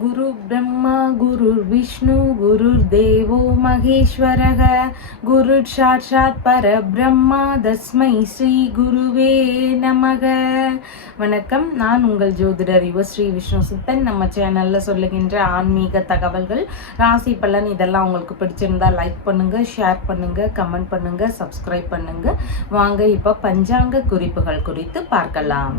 गुरु ब्रह्मा गुरु विष्णु गुरुर्देवो महेश्वरः गुरु साक्षात् परब्रह्मा तस्मै ஸ்ரீ குருவே நமக. வணக்கம், நான் உங்கள் ஜோதிடர் ஸ்ரீ விஷ்ணு சித்தன். நம்ம சேனலில் சொல்லுகின்ற ஆன்மீக தகவல்கள், ராசி பலன் இதெல்லாம் உங்களுக்கு பிடிச்சிருந்தா லைக் பண்ணுங்க, ஷேர் பண்ணுங்க, கமெண்ட் பண்ணுங்க, சப்ஸ்கிரைப் பண்ணுங்க. வாங்க இப்போ பஞ்சாங்க குறிப்புகள் குறித்து பார்க்கலாம்.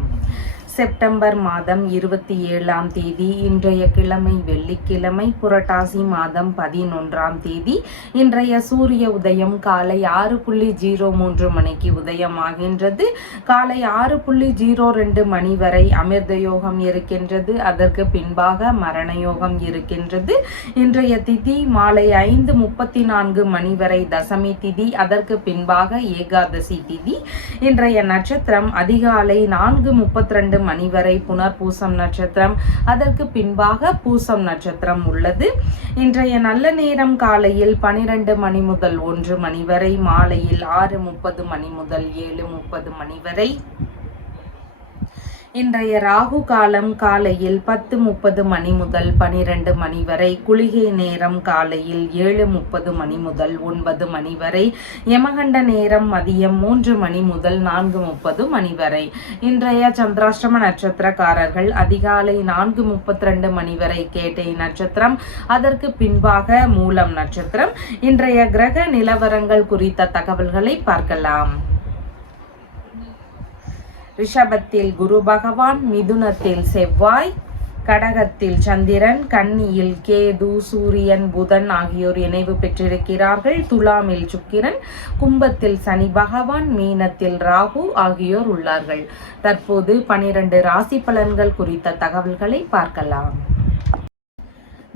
செப்டம்பர் மாதம் 27ஆம் தேதி இன்றைய கிழமை வெள்ளிக்கிழமை, புரட்டாசி மாதம் 11ஆம் தேதி. இன்றைய சூரிய உதயம் காலை 6:03 மணிக்கு உதயமாகின்றது. காலை 6:02 மணி வரை அமிர்த யோகம் இருக்கின்றது. அதற்கு பின்பாக மரண யோகம் இருக்கின்றது. இன்றைய திதி மாலை 5:34 மணி வரை தசமி திதி. அதற்கு பின்பாக ஏகாதசி திதி. இன்றைய நட்சத்திரம் அதிகாலை 4:32 மணி வரை புனர்பூசம் நட்சத்திரம். அதற்கு பின்பாக பூசம் நட்சத்திரம் உள்ளது. இன்றைய நல்ல நேரம் காலையில் 12 மணி முதல் 1 மணி வரை, மாலையில் 6:30 மணி முதல் 7:30 மணி வரை. இன்றைய ராகு காலம் காலையில் 10:30 மணி முதல் 12 மணி வரை. குளிகை நேரம் காலையில் 7:30 மணி முதல் 9 மணி வரை. யமகண்ட நேரம் மதியம் 3 மணி முதல் 4:30 மணி வரை. இன்றைய சந்திராஷ்டம நட்சத்திரக்காரர்கள் அதிகாலை 4:32 மணி வரை கேட்டை நட்சத்திரம். அதற்கு பின்பாக மூலம் நட்சத்திரம். இன்றைய கிரக நிலவரங்கள் குறித்த தகவல்களை பார்க்கலாம். ரிஷபத்தில் குரு பகவான், மிதுனத்தில் செவ்வாய், கடகத்தில் சந்திரன், கன்னியில் கேது, சூரியன், புதன் ஆகியோர் இணைவு பெற்றிருக்கிறார்கள். துலாமில் சுக்கிரன், கும்பத்தில் சனி பகவான், மீனத்தில் ராகு ஆகியோர் உள்ளார்கள். தற்போது 12 ராசி பலன்கள் குறித்த தகவல்களை பார்க்கலாம்.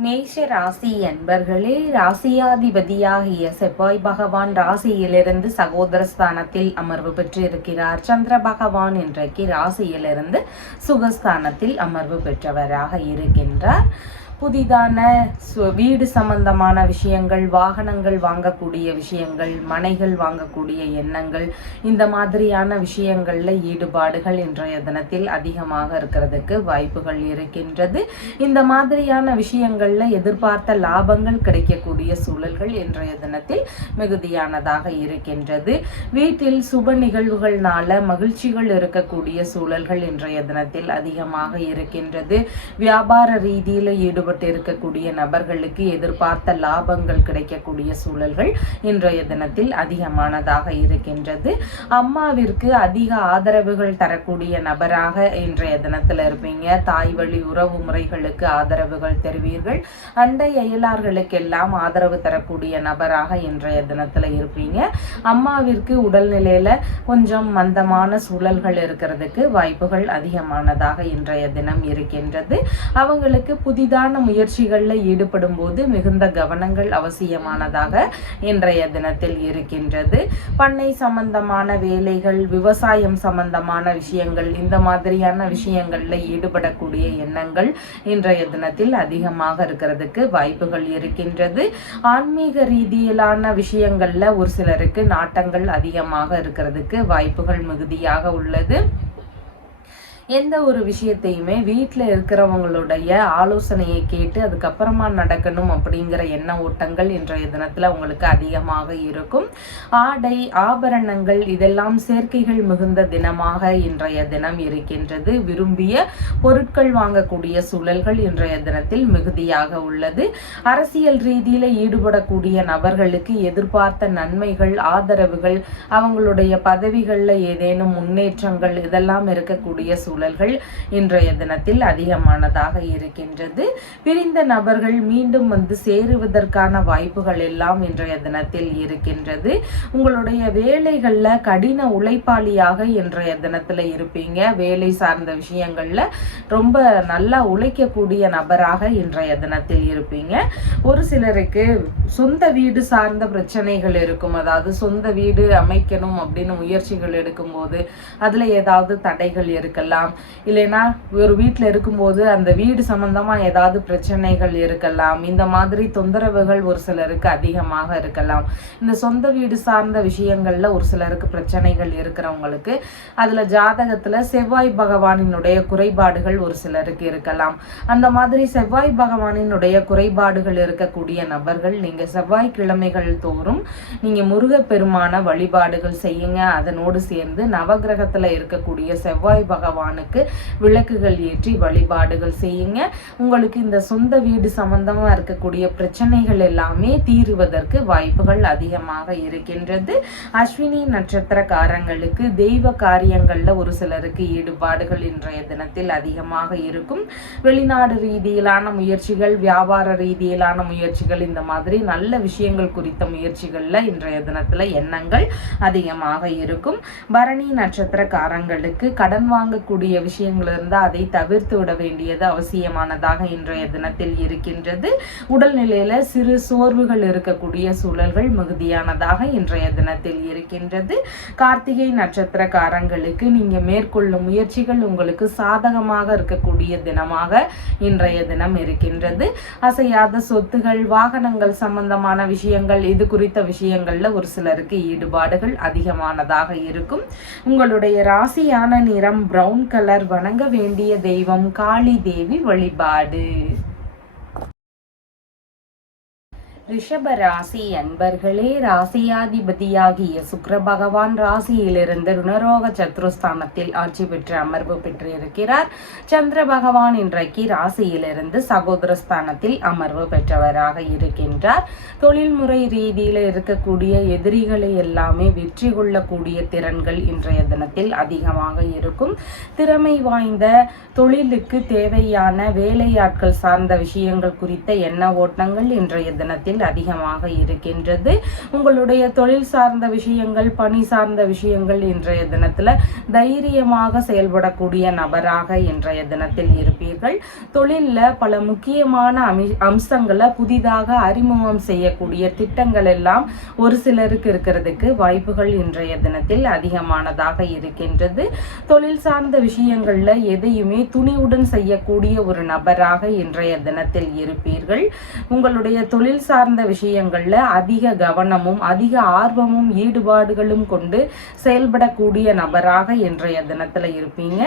மேஷ ராசி என்பர்களே, ராசியாதிபதியாகிய செவ்வாய் பகவான் ராசியிலிருந்து சகோதர ஸ்தானத்தில் அமர்வு பெற்றிருக்கிறார். சந்திர பகவான் இன்றைக்கு ராசியிலிருந்து சுகஸ்தானத்தில் அமர்வு பெற்றவராக இருக்கின்றார். புதிதான வீடு சம்பந்தமான விஷயங்கள், வாகனங்கள் வாங்கக்கூடிய விஷயங்கள், மனைகள் வாங்கக்கூடிய எண்ணங்கள், இந்த மாதிரியான விஷயங்களில் ஈடுபாடுகள் இன்றைய தினத்தில் அதிகமாக இருக்கிறதுக்கு வாய்ப்புகள் இருக்கின்றது. இந்த மாதிரியான விஷயங்களில் எதிர்பார்த்த லாபங்கள் கிடைக்கக்கூடிய சூழல்கள் இன்றைய தினத்தில் மிகுதியானதாக இருக்கின்றது. வீட்டில் சுப நிகழ்வுகள்னால மகிழ்ச்சிகள் இருக்கக்கூடிய சூழல்கள் இன்றைய தினத்தில் அதிகமாக இருக்கின்றது. வியாபார ரீதியில் இருக்கக்கூடிய நபர்களுக்கு எதிர்பார்த்த லாபங்கள் கிடைக்கக்கூடிய சூழல்கள் இன்றைய தினத்தில் அதிகமானதாக இருக்கின்றது. அம்மாவிற்கு அதிக ஆதரவுகள் தரக்கூடிய நபராக இன்றைய தினத்தில் இருப்பீங்க. தாய் வழி உறவு முறைகளுக்கு ஆதரவுகள் தருவீர்கள். அண்டை அயலார்களுக்கெல்லாம் ஆதரவு தரக்கூடிய நபராக இன்றைய தினத்தில் இருப்பீங்க. அம்மாவிற்கு உடல்நிலையில கொஞ்சம் மந்தமான சூழல்கள் இருக்கிறதுக்கு வாய்ப்புகள் அதிகமானதாக இன்றைய தினம் இருக்கின்றது. அவங்களுக்கு புதிதான முயற்சிகளில் ஈடுபடும் போது மிகுந்த கவனங்கள் அவசியமானதாக இன்றைய தினத்தில் இருக்கின்றது. பண்ணை சம்பந்தமான வேலைகள், விவசாயம் சம்பந்தமான விஷயங்கள், இந்த மாதிரியான விஷயங்கள்ல ஈடுபடக்கூடிய எண்ணங்கள் இன்றைய தினத்தில் அதிகமாக இருக்கிறதுக்கு வாய்ப்புகள் இருக்கின்றது. ஆன்மீக ரீதியிலான விஷயங்கள்ல ஒரு சிலருக்கு நாட்டங்கள் அதிகமாக இருக்கிறதுக்கு வாய்ப்புகள் மிகுதியாக உள்ளது. எந்த ஒரு விஷயத்தையுமே வீட்டில் இருக்கிறவங்களுடைய ஆலோசனையை கேட்டு அதுக்கப்புறமா நடக்கணும் அப்படிங்கிற எண்ண ஓட்டங்கள் இன்றைய தினத்தில் உங்களுக்கு அதிகமாக இருக்கும். ஆடை ஆபரணங்கள் இதெல்லாம் சேர்க்கைகள் மிகுந்த தினமாக இன்றைய தினம் இருக்கின்றது. விரும்பிய பொருட்கள் வாங்கக்கூடிய சூழல்கள் இன்றைய தினத்தில் மிகுதியாக உள்ளது. அரசியல் ரீதியில் ஈடுபடக்கூடிய நபர்களுக்கு எதிர்பார்த்த நன்மைகள், ஆதரவுகள், அவங்களுடைய பதவிகளில் ஏதேனும் முன்னேற்றங்கள் இதெல்லாம் இருக்கக்கூடிய சூழல்கள் இன்றைய தினத்தில் அதிகமானதாக இருக்கின்றது. பிரிந்த நபர்கள் மீண்டும் வந்து சேருவதற்கான வாய்ப்புகள் எல்லாம் இன்றைய தினத்தில் இருக்கின்றது. உங்களுடைய வேலைகள்ல கடின உழைப்பாளியாக இன்றைய தினத்துல இருப்பீங்க. வேலை சார்ந்த விஷயங்கள்ல ரொம்ப நல்லா உழைக்கக்கூடிய நபராக இன்றைய தினத்தில் இருப்பீங்க. ஒரு சிலருக்கு சொந்த வீடு சார்ந்த பிரச்சனைகள் இருக்கும். அதாவது சொந்த வீடு அமைக்கணும் அப்படின்னு முயற்சிகள் எடுக்கும் போது அதுல ஏதாவது தடைகள் இருக்கலாம். இருக்கலாம், இல்லைன்னா ஒரு வீட்டில் இருக்கும்போது அந்த வீடு சம்பந்தமாக ஏதாவது பிரச்சனைகள் இருக்கலாம். இந்த மாதிரி தொந்தரவுகள் ஒரு சிலருக்கு அதிகமாக இருக்கலாம். இந்த சொந்த வீடு சார்ந்த விஷயங்கள்ல ஒரு சிலருக்கு பிரச்சனைகள் இருக்கிறவங்களுக்கு அதுல ஜாதகத்துல செவ்வாய் பகவானினுடைய குறைபாடுகள் ஒரு சிலருக்கு இருக்கலாம். அந்த மாதிரி செவ்வாய் பகவானினுடைய குறைபாடுகள் இருக்கக்கூடிய நபர்கள் நீங்க செவ்வாய்க்கிழமைகள் தோறும் நீங்க முருகப்பெருமான வழிபாடுகள் செய்யுங்க. அதனோடு சேர்ந்து நவகிரகத்துல இருக்கக்கூடிய செவ்வாய் பகவானுக்கு விளக்குகள் ஏற்றி வழிபாடுகள் செய்யுங்க. உங்களுக்கு இந்த சொந்த வீடு சம்பந்தமா இருக்கக்கூடிய பிரச்சனைகள் எல்லாமே தீருவதற்கு வாய்ப்புகள் அதிகமாக இருக்கின்றது. அஸ்வினி நட்சத்திரக்காரங்களுக்கு தெய்வ காரியங்கள்ல ஒரு சிலருக்கு ஈடுபாடுகள் இன்றைய தினத்தில் அதிகமாக இருக்கும். வெளிநாடு ரீதியிலான முயற்சிகள், வியாபார ரீதியிலான முயற்சிகள், இந்த மாதிரி நல்ல விஷயங்கள் குறித்த முயற்சிகள்ல இன்றைய தினத்துல எண்ணங்கள் அதிகமாக இருக்கும். பரணி நட்சத்திரக்காரங்களுக்கு கடன் வாங்கக்கூடிய விஷயங்கள் இருந்தால் அதை தவிர்த்து விட வேண்டியது அவசியமானதாக இன்றைய தினத்தில் இருக்கின்றது. உடல்நிலையில சிறு சோர்வுகள் இருக்கக்கூடிய சூழல்கள் மிகுதியானதாக இன்றைய தினத்தில் இருக்கின்றது. கார்த்திகை நட்சத்திரக்காரங்களுக்கு நீங்க மேற்கொள்ளும் முயற்சிகள் உங்களுக்கு சாதகமாக இருக்கக்கூடிய தினமாக இன்றைய தினம் இருக்கின்றது. அசையாத சொத்துகள், வாகனங்கள் சம்பந்தமான விஷயங்கள், இது குறித்த விஷயங்கள்ல ஒரு சிலருக்கு ஈடுபாடுகள் அதிகமானதாக இருக்கும். உங்களுடைய ராசியான நிறம் பிரவுன் கலர். வணங்க வேண்டிய தெய்வம் காளி தேவி வழிபாடு. ரிஷப ராசி அன்பர்களே, ராசியாதிபதியாகிய சுக்கிர பகவான் ராசியிலிருந்து ருணரோக சத்ருஸ்தானத்தில் ஆட்சி பெற்று அமர்வு பெற்றிருக்கிறார். சந்திர பகவான் இன்றைக்கு ராசியிலிருந்து சகோதரஸ்தானத்தில் அமர்வு பெற்றவராக இருக்கின்றார். தொழில்முறை ரீதியில் இருக்கக்கூடிய எதிரிகளை எல்லாமே வெற்றி கொள்ளக்கூடிய திறன்கள் இன்றைய தினத்தில் அதிகமாக இருக்கும். திறமை வாய்ந்த தொழிலுக்கு தேவையான வேலையாட்கள் சார்ந்த விஷயங்கள் குறித்த எண்ண ஓட்டங்கள் இன்றைய தினத்தில் அதிகமாக இருக்கின்றது. உங்களுடைய தொழில் சார்ந்த விஷயங்கள், பணி சார்ந்த விஷயங்கள் இன்றைய தினத்துல தைரியமாக செயல்படக்கூடிய நபராக இன்றைய தினத்தில் இருப்பீர்கள். தொழில்ல பல முக்கியமான அம்சங்களை புதிதாக அறிமுகம் செய்யக்கூடிய திட்டங்கள் எல்லாம் ஒரு சிலருக்கு இருக்கிறதுக்கு வாய்ப்புகள் இன்றைய தினத்தில் அதிகமானதாக இருக்கின்றது. தொழில் சார்ந்த விஷயங்கள்ல எதையுமே துணிவுடன் செய்யக்கூடிய ஒரு நபராக இன்றைய தினத்தில் இருப்பீர்கள். உங்களுடைய தொழில் சார்ந்த விஷயங்கள்ல அதிக கவனமும் அதிக ஆர்வமும் ஈடுபாடுகளும் கொண்டு செயல்படக்கூடிய நபராக இன்றைய தினத்துல இருப்பீங்க.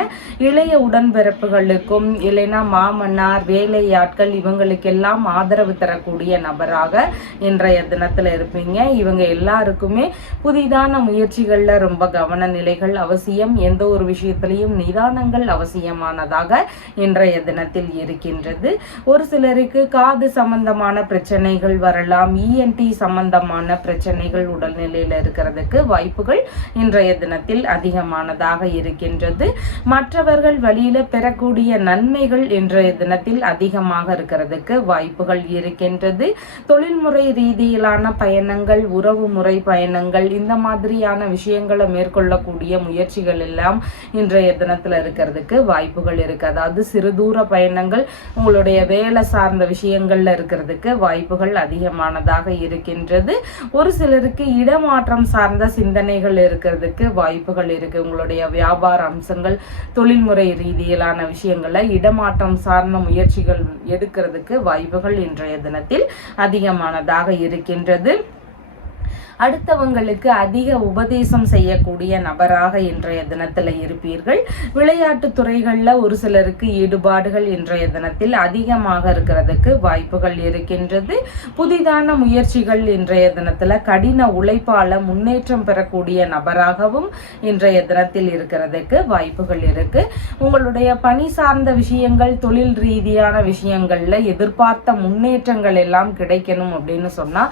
இளைய உடன்பிறப்புகளுக்கும் இல்லைன்னா மாமன்னார், வேலையாட்கள், இவங்களுக்கெல்லாம் ஆதரவு தரக்கூடிய நபராக இன்றைய தினத்துல இருப்பீங்க. இவங்க எல்லாருக்குமே புதிதான முயற்சிகள்ல ரொம்ப கவன நிலைகள் அவசியம். எந்த ஒரு விஷயத்திலையும் நிதானங்கள் அவசியமானதாக இன்றைய தினத்தில் இருக்கின்றது. ஒரு சிலருக்கு காது சம்பந்தமான பிரச்சனைகள் வரலாம். இஎன்டி சம்பந்தமான பிரச்சனைகள் உடல்நிலையில இருக்கிறதுக்கு வாய்ப்புகள் இன்றைய தினத்தில் அதிகமானதாக இருக்கின்றது. மற்றவர்கள் வழியில பெறக்கூடிய நன்மைகள் இன்றைய தினத்தில் அதிகமாக இருக்கிறதுக்கு வாய்ப்புகள் இருக்கின்றது. தொழில்முறை ரீதியிலான பயணங்கள், உறவு முறை பயணங்கள், இந்த மாதிரியான விஷயங்களை மேற்கொள்ளக்கூடிய முயற்சிகள் எல்லாம் இன்றைய தினத்துல இருக்கிறதுக்கு வாய்ப்புகள் இருக்கு. அதாவது சிறு தூர பயணங்கள், உங்களுடைய வேலை சார்ந்த விஷயங்கள்ல இருக்கிறதுக்கு வாய்ப்புகள் அதிகமானதாக இருக்கின்றது. ஒரு சிலருக்கு இடமாற்றம் சார்ந்த சிந்தனைகள் இருக்கிறதுக்கு வாய்ப்புகள் இருக்கு. உங்களுடைய வியாபார அம்சங்கள், தொழில்முறை ரீதியிலான விஷயங்களை இடமாற்றம் சார்ந்த முயற்சிகள் எடுக்கிறதுக்கு வாய்ப்புகள் இன்றைய தினத்தில் அதிகமானதாக இருக்கின்றது. அடுத்தவங்களுக்கு அதிக உபதேசம் செய்யக்கூடிய நபராக இன்றைய தினத்துல இருப்பீர்கள். விளையாட்டு துறைகள்ல ஒரு சிலருக்கு ஈடுபாடுகள் இன்றைய தினத்தில் அதிகமாக இருக்கிறதுக்கு வாய்ப்புகள் இருக்கின்றது. புதிதான முயற்சிகள் இன்றைய தினத்துல கடின உழைப்பால முன்னேற்றம் பெறக்கூடிய நபராகவும் இன்றைய தினத்தில் இருக்கிறதுக்கு வாய்ப்புகள் இருக்கு. உங்களுடைய பணி சார்ந்த விஷயங்கள், தொழில் ரீதியான விஷயங்கள்ல எதிர்பார்த்த முன்னேற்றங்கள் எல்லாம் கிடைக்கணும் அப்படின்னு சொன்னா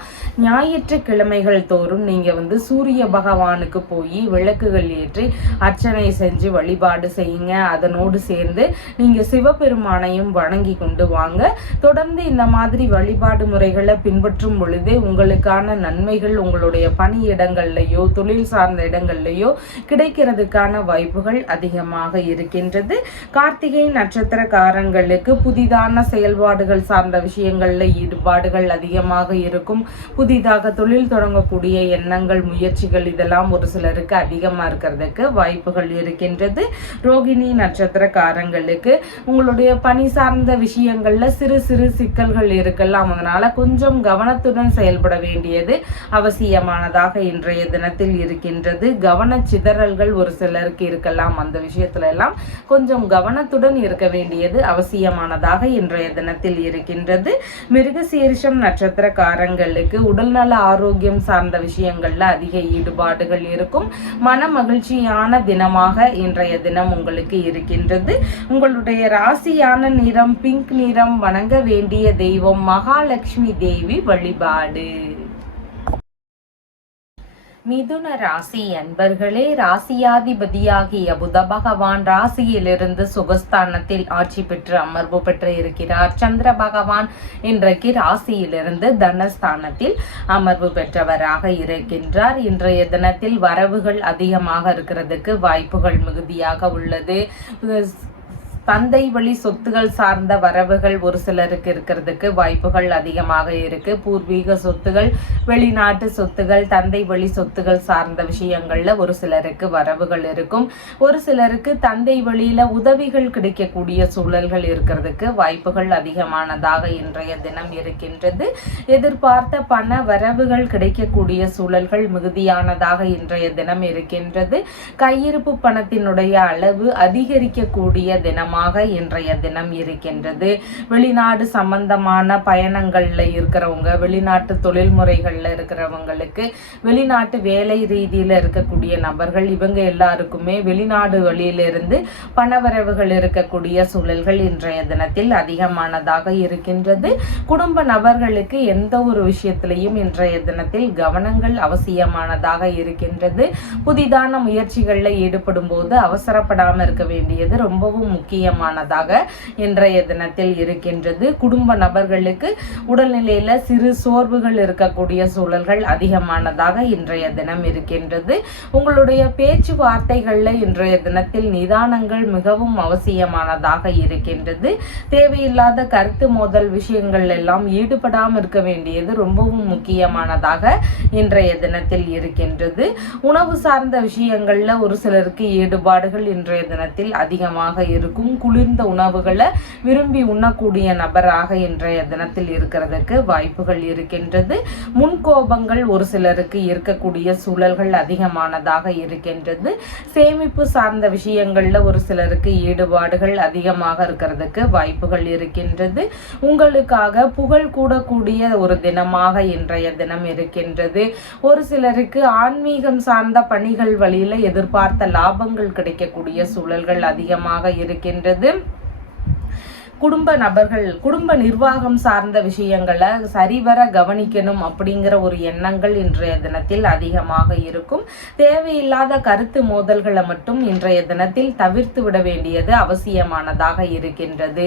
ஞாயிற்றுக்கிழமைகள் தோறும் நீங்க சூரிய பகவானுக்கு போய் விளக்குகள் ஏற்றி அர்ச்சனை செஞ்சு வழிபாடு செய்யுங்க. அதனோடு சேர்ந்து நீங்க சிவபெருமானையும் வணங்கி கொண்டு வாங்க. தொடர்ந்து இந்த மாதிரி வழிபாடு முறைகளை பின்பற்றும் பொழுது உங்களுக்கான நன்மைகள் உங்களுடைய பணி இடங்கள்லையோ தொழில் சார்ந்த இடங்கள்லையோ கிடைக்கிறதுக்கான வாய்ப்புகள் அதிகமாக இருக்கின்றது. கார்த்திகை நட்சத்திரக்காரங்களுக்கு புதிதான செயல்பாடுகள் சார்ந்த விஷயங்கள்ல ஈடுபாடுகள் அதிகமாக இருக்கும். புதிதாக தொழில் தொடங்கக்கூடிய இருக்கக்கூடிய எண்ணங்கள், முயற்சிகள் இதெல்லாம் ஒரு சிலருக்கு அதிகமாக இருக்கிறதுக்கு வாய்ப்புகள் இருக்கின்றது. ரோகிணி நட்சத்திரக்காரங்களுக்கு உங்களுடைய பணி சார்ந்த விஷயங்கள்ல சிறு சிறு சிக்கல்கள் இருக்கலாம். அதனால கொஞ்சம் கவனத்துடன் செயல்பட வேண்டியது அவசியமானதாக இன்றைய தினத்தில் இருக்கின்றது. கவன சிதறல்கள் ஒரு சிலருக்கு இருக்கலாம். அந்த விஷயத்துல எல்லாம் கொஞ்சம் கவனத்துடன் இருக்க வேண்டியது அவசியமானதாக இன்றைய தினத்தில் இருக்கின்றது. மிருகசீரிஷம் நட்சத்திரக்காரங்களுக்கு உடல்நல ஆரோக்கியம் சார்ந்த விஷயங்கள்ல அதிக ஈடுபாடுகள் இருக்கும். மன மகிழ்ச்சியான தினமாக இன்றைய தினம் உங்களுக்கு இருக்கின்றது. உங்களுடைய ராசியான நிறம் பிங்க் நிறம். வணங்க வேண்டிய தெய்வம் மகாலட்சுமி தேவி வழிபாடு. மிதுன ராசி அன்பர்களே, ராசியாதிபதியாகிய புத பகவான் ராசியிலிருந்து சுகஸ்தானத்தில் ஆட்சி பெற்று அமர்வு பெற்று இருக்கிறார். சந்திர பகவான் இன்றைக்கு ராசியிலிருந்து தனஸ்தானத்தில் அமர்வு பெற்றவராக இருக்கின்றார். இன்றைய தினத்தில் வரவுகள் அதிகமாக இருக்கிறதுக்கு வாய்ப்புகள் மிகுதியாக உள்ளது. தந்தை வழி சொத்துகள் சார்ந்த வரவுகள் ஒரு சிலருக்கு இருக்கிறதுக்கு வாய்ப்புகள் அதிகமாக இருக்கு. பூர்வீக சொத்துகள், வெளிநாட்டு சொத்துகள், தந்தை வழி சொத்துகள் சார்ந்த விஷயங்கள்ல ஒரு சிலருக்கு வரவுகள் இருக்கும். ஒரு சிலருக்கு தந்தை வழியில உதவிகள் கிடைக்கக்கூடிய சூழல்கள் இருக்கிறதுக்கு வாய்ப்புகள் அதிகமானதாக இன்றைய தினம் இருக்கின்றது. எதிர்பார்த்த பண வரவுகள் கிடைக்கக்கூடிய சூழல்கள் மிகுதியானதாக இன்றைய தினம் இருக்கின்றது. கையிருப்பு பணத்தினுடைய அளவு அதிகரிக்கக்கூடிய தினம் இன்றைய தினம் இருக்கின்றது. வெளிநாடு சம்பந்தமான பயணங்கள்ல இருக்கிறவங்க, வெளிநாட்டு தொழில் முறைகள்ல இருக்கிறவங்களுக்கு, வெளிநாட்டு வேலை ரீதியில இருக்கக்கூடிய நபர்கள், இவங்க எல்லாருக்குமே வெளிநாடு வழியிலிருந்து பணவரவுகள் இருக்கக்கூடிய சூழல்கள் இன்றைய தினத்தில் அதிகமானதாக இருக்கின்றது. குடும்ப நபர்களுக்கு எந்த ஒரு விஷயத்திலையும் இன்றைய தினத்தில் கவனங்கள் அவசியமானதாக இருக்கின்றது. புதிதான முயற்சிகளில் ஈடுபடும் போது அவசரப்படாமல் இருக்க வேண்டியது ரொம்பவும் முக்கியமானதாக இன்றைய தினத்தில் இருக்கின்றது. குடும்ப நபர்களுக்கு உடல்நிலையில சிறு சோர்வுகள் இருக்கக்கூடிய சூழல்கள் அதிகமானதாக இன்றைய தினம் இருக்கின்றது. உங்களுடைய பேச்சுவார்த்தைகள்ல இன்றைய தினத்தில் நிதானங்கள் மிகவும் அவசியமானதாக இருக்கின்றது. தேவையில்லாத கருத்து மோதல் விஷயங்கள் எல்லாம் ஈடுபடாமல் இருக்க வேண்டியது ரொம்பவும் முக்கியமானதாக இன்றைய தினத்தில் இருக்கின்றது. உணவு சார்ந்த விஷயங்கள்ல ஒரு சிலருக்கு ஈடுபாடுகள் இன்றைய தினத்தில் அதிகமாக இருக்கும். குளிர்ந்த உணவுகளை விரும்பி உண்ணக்கூடிய நபராக இன்றைய தினத்தில் இருக்கிறதுக்கு வாய்ப்புகள் இருக்கின்றது. முன்கோபங்கள் ஒரு சிலருக்கு இருக்கக்கூடிய சூழல்கள் அதிகமானதாக இருக்கின்றது. சேமிப்பு சார்ந்த விஷயங்கள்ல ஒரு சிலருக்கு ஈடுபாடுகள் அதிகமாக இருக்கிறதுக்கு வாய்ப்புகள் இருக்கின்றது. உங்களுக்காக புகழ் கூடக்கூடிய ஒரு தினமாக இன்றைய தினம் இருக்கின்றது. ஒரு சிலருக்கு ஆன்மீகம் சார்ந்த பணிகள் வழியில எதிர்பார்த்த லாபங்கள் கிடைக்கக்கூடிய சூழல்கள் அதிகமாக இருக்கின்றது. குடும்ப நபர்கள் குடும்ப நிர்வாகம் சார்ந்த விஷயங்களை சரிவர கவனிக்கணும் அப்படிங்கிற ஒரு எண்ணங்கள் இன்றைய தினத்தில் அதிகமாக இருக்கும். தேவையில்லாத கருத்து மோதல்களை மட்டும் இன்றைய தினத்தில் தவிர்த்து விட வேண்டியது அவசியமானதாக இருக்கின்றது.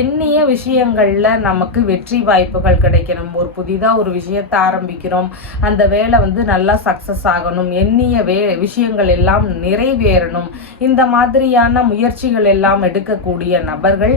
எண்ணிய விஷயங்கள்ல நமக்கு வெற்றி வாய்ப்புகள் கிடைக்கணும். ஒரு புதிதாக ஒரு விஷயத்தை ஆரம்பிக்கிறோம், அந்த வேலை நல்லா சக்சஸ் ஆகணும், எண்ணிய விஷயங்கள் எல்லாம் நிறைவேறணும், இந்த மாதிரியான முயற்சிகள் எல்லாம் எடுக்கக்கூடிய நபர்கள்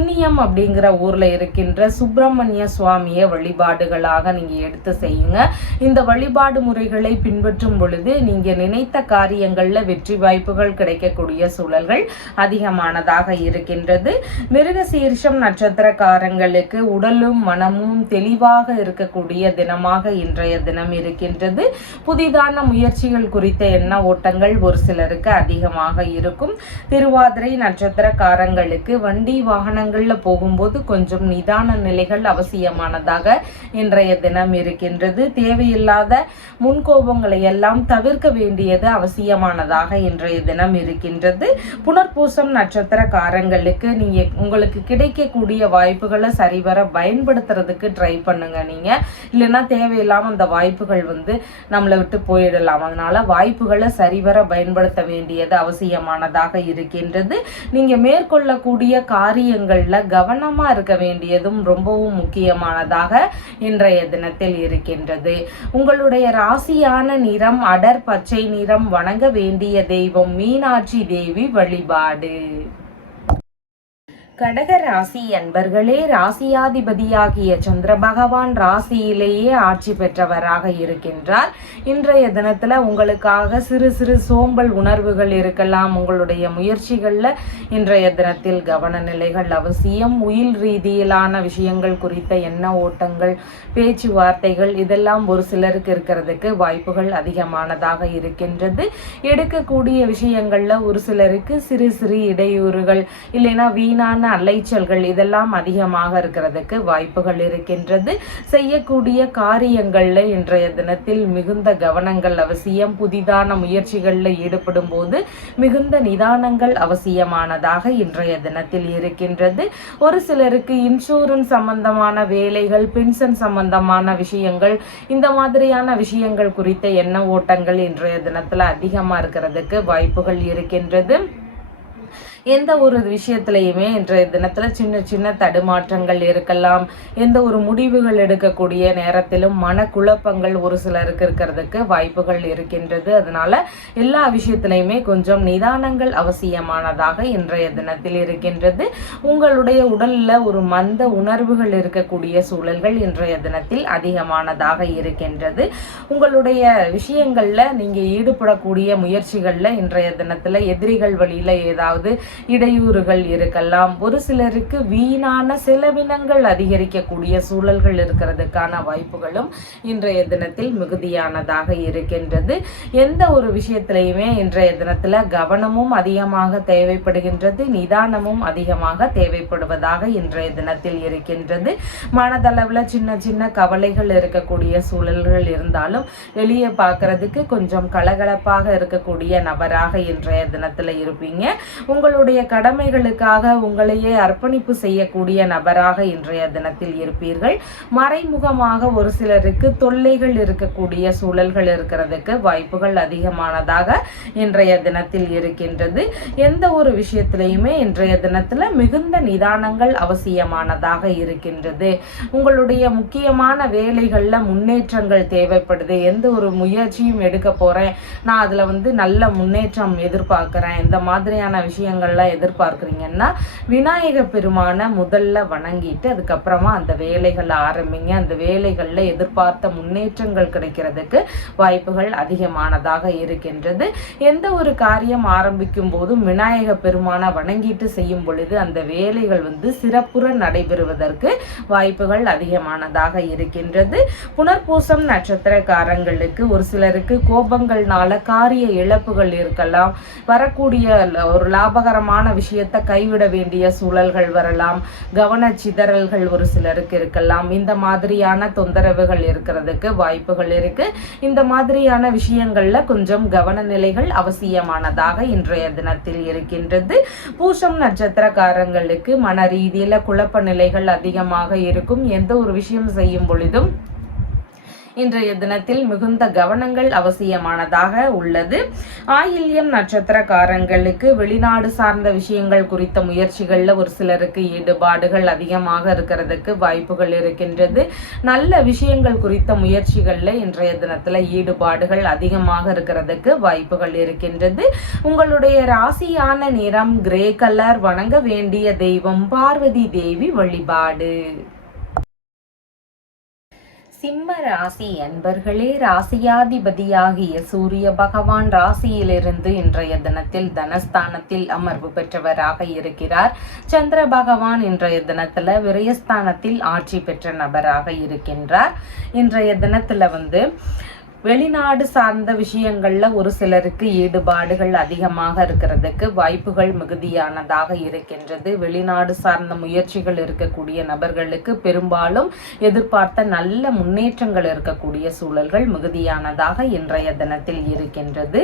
திண்ணியம் அப்படிங்கிற ஊர்ல இருக்கின்ற சுப்பிரமணிய சுவாமியை வழிபாடுகளாக நீங்க எடுத்து செய்யுங்க. இந்த வழிபாடு முறைகளை பின்பற்றும் பொழுது நீங்க நினைத்த காரியங்கள்ல வெற்றி வாய்ப்புகள் கிடைக்கக்கூடிய சூழல்கள் அதிகமானதாக இருக்கின்றது. மிருகசீரிஷம் நட்சத்திரக்காரங்களுக்கு உடலும் மனமும் தெளிவாக இருக்கக்கூடிய தினமாக இன்றைய தினம் இருக்கின்றது. புதிதான முயற்சிகள் குறித்த எண்ண ஓட்டங்கள் ஒரு சிலருக்கு அதிகமாக இருக்கும். திருவாதிரை நட்சத்திரக்காரங்களுக்கு வண்டி வாகனங்கள்ல போகும்போது கொஞ்சம் நிதான நிலைகள் அவசியமானதாக இன்றைய தினம் இருக்கின்றது. தேவையில்லாத முன்கோபங்களை எல்லாம் தவிர்க்க வேண்டியது அவசியமானதாக இன்றைய தினம் இருக்கின்றது. புனர்பூசம் நட்சத்திரக்காரங்களுக்கு நீங்க உங்களுக்கு கிடைக்கக்கூடிய வாய்ப்புகளை சரிவர பயன்படுத்துறதுக்கு ட்ரை பண்ணுங்க. நீங்க இல்லைன்னா தேவையில்லாம அந்த வாய்ப்புகள் நம்மளை விட்டு போயிடலாம். அதனால வாய்ப்புகளை சரிவர பயன்படுத்த வேண்டியது அவசியமானதாக இருக்கின்றது. நீங்க மேற்கொள்ளக்கூடிய காரியங்கள்ல கவனமா இருக்க வேண்டியதும் ரொம்பவும் முக்கியமானதாக இன்றைய தினத்தில் இருக்கின்றது. உங்களுடைய ராசியான நிறம் அடர் பச்சை நிறம். வணங்க வேண்டிய தெய்வம் மீனாட்சி தேவி வழிபாடு. கடக ராசி அன்பர்களே, ராசியாதிபதியாகிய சந்திர பகவான் ராசியிலேயே ஆட்சி பெற்றவராக இருக்கின்றார். இன்றைய தினத்துல உங்களுக்காக சிறு சிறு சோம்பல் உணர்வுகள் இருக்கலாம். உங்களுடைய முயற்சிகள்ல இன்றைய தினத்தில் கவன நிலைகள் அவசியம். உயில் ரீதியிலான விஷயங்கள் குறித்த எண்ண ஓட்டங்கள், பேச்சுவார்த்தைகள் இதெல்லாம் ஒரு சிலருக்கு இருக்கிறதுக்கு வாய்ப்புகள் அதிகமானதாக இருக்கின்றது. எடுக்கக்கூடிய விஷயங்கள்ல ஒரு சிலருக்கு சிறு சிறு இடையூறுகள் இல்லைன்னா வீணான அலைச்சல்கள் இதெல்லாம் அதிகமாக இருக்கிறதுக்கு வாய்ப்புகள் இருக்கின்றது. செய்யக்கூடிய காரியங்கள்ல இன்றைய தினத்தில் மிகுந்த கவனங்கள் அவசியம். புதிதான முயற்சிகளில் ஈடுபடும் போது மிகுந்த நிதானங்கள் அவசியமானதாக இன்றைய தினத்தில் இருக்கின்றது. ஒரு சிலருக்கு இன்சூரன்ஸ் சம்பந்தமான வேலைகள், பென்ஷன் சம்பந்தமான விஷயங்கள், இந்த மாதிரியான விஷயங்கள் குறித்த எண்ண ஓட்டங்கள் இன்றைய தினத்துல அதிகமா இருக்கிறதுக்கு வாய்ப்புகள் இருக்கின்றது. எந்த ஒரு விஷயத்திலையுமே இன்றைய தினத்துல சின்ன சின்ன தடுமாற்றங்கள் இருக்கலாம். எந்த ஒரு முடிவுகள் எடுக்கக்கூடிய நேரத்திலும் மனக்குழப்பங்கள் ஒரு சிலருக்கு இருக்கிறதுக்கு வாய்ப்புகள் இருக்கின்றது. அதனால எல்லா விஷயத்திலையுமே கொஞ்சம் நிதானங்கள் அவசியமானதாக இன்றைய தினத்தில் இருக்கின்றது. உங்களுடைய உடல்ல ஒரு மந்த உணர்வுகள் இருக்கக்கூடிய சூழல்கள் இன்றைய தினத்தில் அதிகமானதாக இருக்கின்றது. உங்களுடைய விஷயங்கள்ல நீங்க ஈடுபடக்கூடிய முயற்சிகள்ல இன்றைய தினத்துல எதிரிகள் வழியில ஏதாவது இடையூறுகள் இருக்கலாம். ஒரு சிலருக்கு வீணான செலவினங்கள் அதிகரிக்கக்கூடிய சூழல்கள் இருக்கிறதுக்கான வாய்ப்புகளும் இன்றைய தினத்தில் மிகுதியானதாக இருக்கின்றது. எந்த ஒரு விஷயத்திலையுமே இன்றைய தினத்துல கவனமும் அதிகமாக தேவைப்படுகின்றது, நிதானமும் அதிகமாக தேவைப்படுவதாக இன்றைய தினத்தில் இருக்கின்றது. மனதளவுல சின்ன சின்ன கவலைகள் இருக்கக்கூடிய சூழல்கள் இருந்தாலும் வெளியே பார்க்கறதுக்கு கொஞ்சம் கலகலப்பாக இருக்கக்கூடிய நபராக இன்றைய தினத்துல இருப்பீங்க. உங்களுடைய கடமைகளுக்காக உங்களையே அர்ப்பணிப்பு செய்யக்கூடிய நபராக இன்றைய தினத்தில் இருப்பீர்கள். மறைமுகமாக ஒரு சிலருக்கு தொல்லைகள் இருக்கக்கூடிய சூழல்கள் இருக்கிறதுக்கு வாய்ப்புகள் அதிகமானதாக இன்றைய தினத்தில் இருக்கின்றது. எந்த ஒரு விஷயத்திலையுமே இன்றைய தினத்துல மிகுந்த நிதானங்கள் அவசியமானதாக இருக்கின்றது. உங்களுடைய முக்கியமான வேலைகள்ல முன்னேற்றங்கள் தேவைப்படுது. எந்த ஒரு முயற்சியும் எடுக்க போறேன், நான் அதுல நல்ல முன்னேற்றம் எதிர்பார்க்கிறேன், இந்த மாதிரியான விஷயங்கள்லாம் எதிர்பார்க்குறீங்கன்னா விநாயக பெருமான முதல்ல வணங்கிட்டு அதுக்கப்புறமா அந்த வேலைகளை ஆரம்பிங்க. அந்த வேலைகளில் எதிர்பார்த்த முன்னேற்றங்கள் கிடைக்கிறதுக்கு வாய்ப்புகள் அதிகமானதாக இருக்கின்றது. எந்த ஒரு காரியம் ஆரம்பிக்கும் போதும் விநாயக பெருமான வணங்கிட்டு செய்யும் பொழுது அந்த வேலைகள் சிறப்புற நடைபெறுவதற்கு வாய்ப்புகள் அதிகமானதாக இருக்கின்றது. புனர்பூசம் நட்சத்திரக்காரங்களுக்கு ஒரு சிலருக்கு கோபங்கள்னால காரிய இழப்புகள் இருக்கலாம். வரக்கூடிய ஒரு லாபகரமான விஷயத்தை கைவிட வேண்டிய சூழல்கள் வரலாம். கவனச்சிதறல்கள் ஒரு சிலருக்கு இருக்கலாம். இந்த மாதிரியான தொந்தரவுகள் இருக்கிறதுக்கு வாய்ப்புகள் இருக்கு. இந்த மாதிரியான விஷயங்கள்ல கொஞ்சம் கவன நிலைகள் அவசியமானதாக இன்றைய தினத்தில் இருக்கின்றது. பூசம் நட்சத்திரக்காரங்களுக்கு மன ரீதியில குழப்ப நிலைகள் அதிகமாக இருக்கும். எந்த ஒரு விஷயம் செய்யும் பொழுதும் இன்றைய தினத்தில் மிகுந்த கவனங்கள் அவசியமானதாக உள்ளது. ஆயில்யம் நட்சத்திரக்காரங்களுக்கு வெளிநாடு சார்ந்த விஷயங்கள் குறித்த முயற்சிகள்ல ஒரு சிலருக்கு ஈடுபாடுகள் அதிகமாக இருக்கிறதுக்கு வாய்ப்புகள் இருக்கின்றது. நல்ல விஷயங்கள் குறித்த முயற்சிகள்ல இன்றைய தினத்துல ஈடுபாடுகள் அதிகமாக இருக்கிறதுக்கு வாய்ப்புகள் இருக்கின்றது. உங்களுடைய ராசியான நிறம் கிரே கலர். வணங்க வேண்டிய தெய்வம் பார்வதி தேவி வழிபாடு. சிம்ம ராசி அன்பர்களே, ராசியாதிபதியாகிய சூரிய பகவான் ராசியிலிருந்து இன்றைய தினத்தில் தனஸ்தானத்தில் அமர்வு பெற்றவராக இருக்கிறார். சந்திர பகவான் இன்றைய தினத்துல விரயஸ்தானத்தில் ஆட்சி பெற்ற நபராக இருக்கின்றார். இன்றைய தினத்துல வெளிநாடு சார்ந்த விஷயங்கள்ல ஒரு சிலருக்கு ஈடுபாடுகள் அதிகமாக இருக்கிறதுக்கு வாய்ப்புகள் மிகுதியானதாக இருக்கின்றது. வெளிநாடு சார்ந்த முயற்சிகள் இருக்கக்கூடிய நபர்களுக்கு பெரும்பாலும் எதிர்பார்த்த நல்ல முன்னேற்றங்கள் இருக்கக்கூடிய சூழல்கள் மிகுதியானதாக இன்றைய தினத்தில் இருக்கின்றது.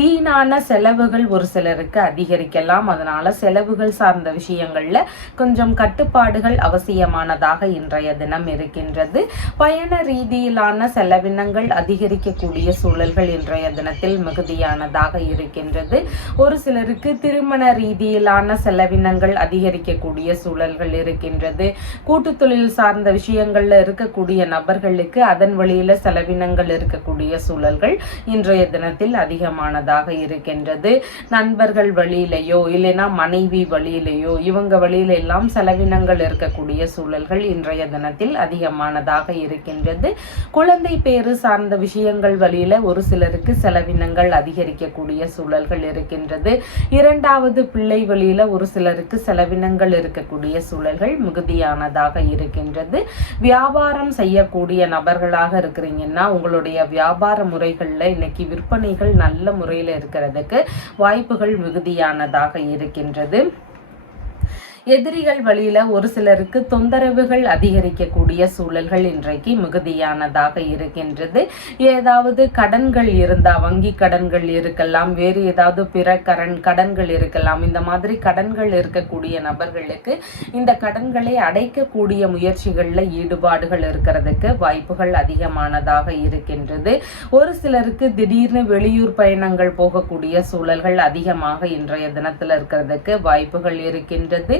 வீணான செலவுகள் ஒரு சிலருக்கு அதிகரிக்கலாம். அதனால செலவுகள் சார்ந்த விஷயங்கள்ல கொஞ்சம் கட்டுப்பாடுகள் அவசியமானதாக இன்றைய தினம் இருக்கின்றது. பயண ரீதியிலான செலவினங்கள் அதிகரிக்க அதிகரிக்கக்கூடிய சூழல்கள் இன்றைய தினத்தில் மிகுதியானதாக இருக்கின்றது. ஒரு சிலருக்கு திருமண ரீதியிலான செலவினங்கள் அதிகரிக்கக்கூடிய சூழல்கள் இருக்கின்றது. கூட்டு தொழில் சார்ந்த விஷயங்கள்ல இருக்கக்கூடிய நபர்களுக்கு அதன் வழியில செலவினங்கள் இருக்கக்கூடிய சூழல்கள் இன்றைய தினத்தில் அதிகமானதாக இருக்கின்றது. நண்பர்கள் வழியிலையோ இல்லைன்னா மனைவி வழியிலையோ இவங்க வழியில எல்லாம் செலவினங்கள் இருக்கக்கூடிய சூழல்கள் இன்றைய தினத்தில் அதிகமானதாக இருக்கின்றது. குழந்தை பேறு சார்ந்த விஷயங்கள் வழியில ஒரு சிலருக்கு செலவினங்கள் அதிகரிக்கக்கூடிய சூழல்கள் இருக்கின்றது. இரண்டாவது பிள்ளை வழியில ஒரு சிலருக்கு செலவினங்கள் இருக்கக்கூடிய சூழல்கள் மிகுதியானதாக இருக்கின்றது. வியாபாரம் செய்யக்கூடிய நபர்களாக இருக்கிறீங்கன்னா உங்களுடைய வியாபார முறைகள்ல இன்னைக்கு விற்பனைகள் நல்ல முறையில் இருக்கிறதுக்கு வாய்ப்புகள் மிகுதியானதாக இருக்கின்றது. எதிரிகள் வழியில ஒரு சிலருக்கு தொந்தரவுகள் அதிகரிக்கக்கூடிய சூழல்கள் இன்றைக்கு மிகுதியானதாக இருக்கின்றது. ஏதாவது கடன்கள் இருந்தா வங்கி கடன்கள் இருக்கலாம், வேறு ஏதாவது பிற கடன்கள் இருக்கலாம். இந்த மாதிரி கடன்கள் இருக்கக்கூடிய நபர்களுக்கு இந்த கடன்களை அடைக்கக்கூடிய முயற்சிகள்ல ஈடுபாடுகள் இருக்கிறதுக்கு வாய்ப்புகள் அதிகமானதாக இருக்கின்றது. ஒரு சிலருக்கு திடீர்னு வெளியூர் பயணங்கள் போகக்கூடிய சூழல்கள் அதிகமாக இன்றைய தினத்துல இருக்கிறதுக்கு வாய்ப்புகள் இருக்கின்றது.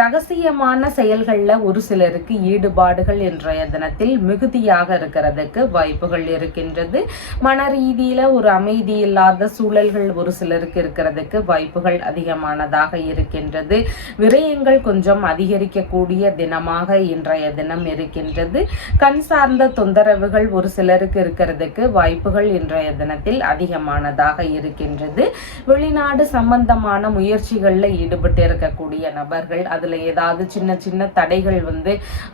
ரகசியமான செயல்கள்ல ஒரு சிலருக்கு ஈடுபாடுகள் இன்றைய தினத்தில் மிகுதியாக இருக்கிறதுக்கு வாய்ப்புகள் இருக்கின்றது. மன ரீதியில ஒரு அமைதி இல்லாத சூழல்கள் ஒரு சிலருக்கு இருக்கிறதுக்கு வாய்ப்புகள் அதிகமானதாக இருக்கின்றது. விரயங்கள் கொஞ்சம் அதிகரிக்கக்கூடிய தினமாக இன்றைய தினம் இருக்கின்றது. கண் சார்ந்த தொந்தரவுகள் ஒரு சிலருக்கு இருக்கிறதுக்கு வாய்ப்புகள் இன்றைய தினத்தில் அதிகமானதாக இருக்கின்றது. வெளிநாடு சம்பந்தமான முயற்சிகள்ல ஈடுபட்டு இருக்கக்கூடிய நபர்கள் அதுல ஏதாவது சின்ன சின்ன தடைகள்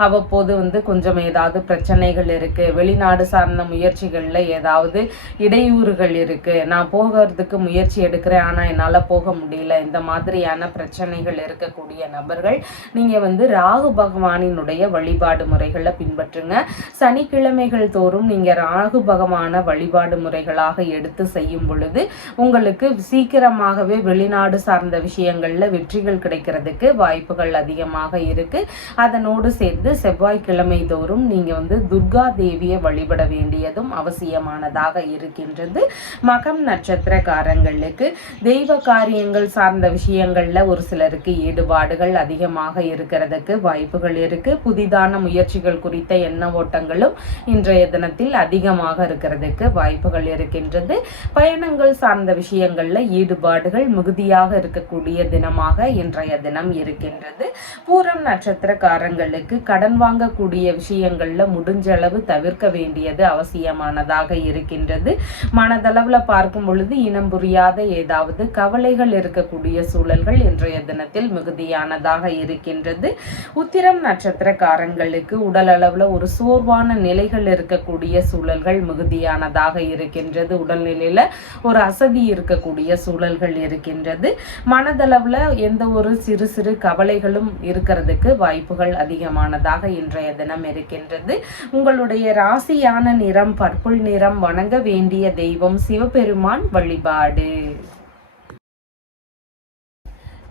அவ்வப்போது கொஞ்சம் ஏதாவது பிரச்சனைகள் இருக்கு, வெளிநாடு சார்ந்த முயற்சிகள்ல ஏதாவது இடையூறுகள் இருக்கு, நான் போகிறதுக்கு முயற்சி எடுக்கிறேன் ஆனா என்னால போக முடியல, இந்த மாதிரியான பிரச்சனைகள் இருக்கக்கூடிய நபர்கள் நீங்க ராகு பகவானினுடைய வழிபாடு முறைகளை பின்பற்றுங்க. சனிக்கிழமைகள் தோறும் நீங்க ராகு பகவான வழிபாடு முறைகளாக எடுத்து செய்யும் பொழுது உங்களுக்கு சீக்கிரமாகவே வெளிநாடு சார்ந்த விஷயங்கள்ல வெற்றிகள் கிடைக்கிறதுக்கு வாய்ப்புகள் அதிகமாக இருக்கு. அதனோடு சேர்ந்து செவ்வாய்க்கிழமை தோறும் நீங்க துர்கா தேவியை வழிபட வேண்டியதும் அவசியமானதாக இருக்கின்றது. மகம் நட்சத்திரக்காரங்களுக்கு தெய்வ காரியங்கள் சார்ந்த விஷயங்கள்ல ஒரு சிலருக்கு ஈடுபாடுகள் அதிகமாக இருக்கிறதுக்கு வாய்ப்புகள் இருக்கு. புதிதான முயற்சிகள் குறித்த எண்ண ஓட்டங்களும் இன்றைய தினத்தில் அதிகமாக இருக்கிறதுக்கு வாய்ப்புகள் இருக்கின்றது. பயணங்கள் சார்ந்த விஷயங்கள்ல ஈடுபாடுகள் மிகுதியாக இருக்கக்கூடிய தினமாக இன்றைய தினம் இருக்கின்றது. பூரம் நட்சத்திரக்காரங்களுக்கு கடன் வாங்கக்கூடிய விஷயங்கள்ல முடிஞ்ச அளவு தவிர்க்க வேண்டியது அவசியமானதாக இருக்கின்றது. மனதளவுல பார்க்கும் பொழுது இனம் புரியாத ஏதாவது கவலைகள் இருக்கக்கூடிய சூழல்கள் இன்றைய தினத்தில் மிகுதியானதாக இருக்கின்றது. உத்திரம் நட்சத்திரக்காரங்களுக்கு உடல் அளவுல ஒரு சோர்வான நிலைகள் இருக்கக்கூடிய சூழல்கள் மிகுதியானதாக இருக்கின்றது. உடல்நிலையில ஒரு அசதி இருக்கக்கூடிய சூழல்கள் இருக்கின்றது. மனதளவுல எந்த ஒரு சிறு சிறு கவலைகளும் இருக்கிறதுக்கு வாய்ப்புகள் அதிகமானதாக இன்றைய தினம் இருக்கின்றது. உங்களுடைய ராசியான நிறம் பர்பிள் நிறம். வணங்க வேண்டிய தெய்வம் சிவபெருமான் வழிபாடு.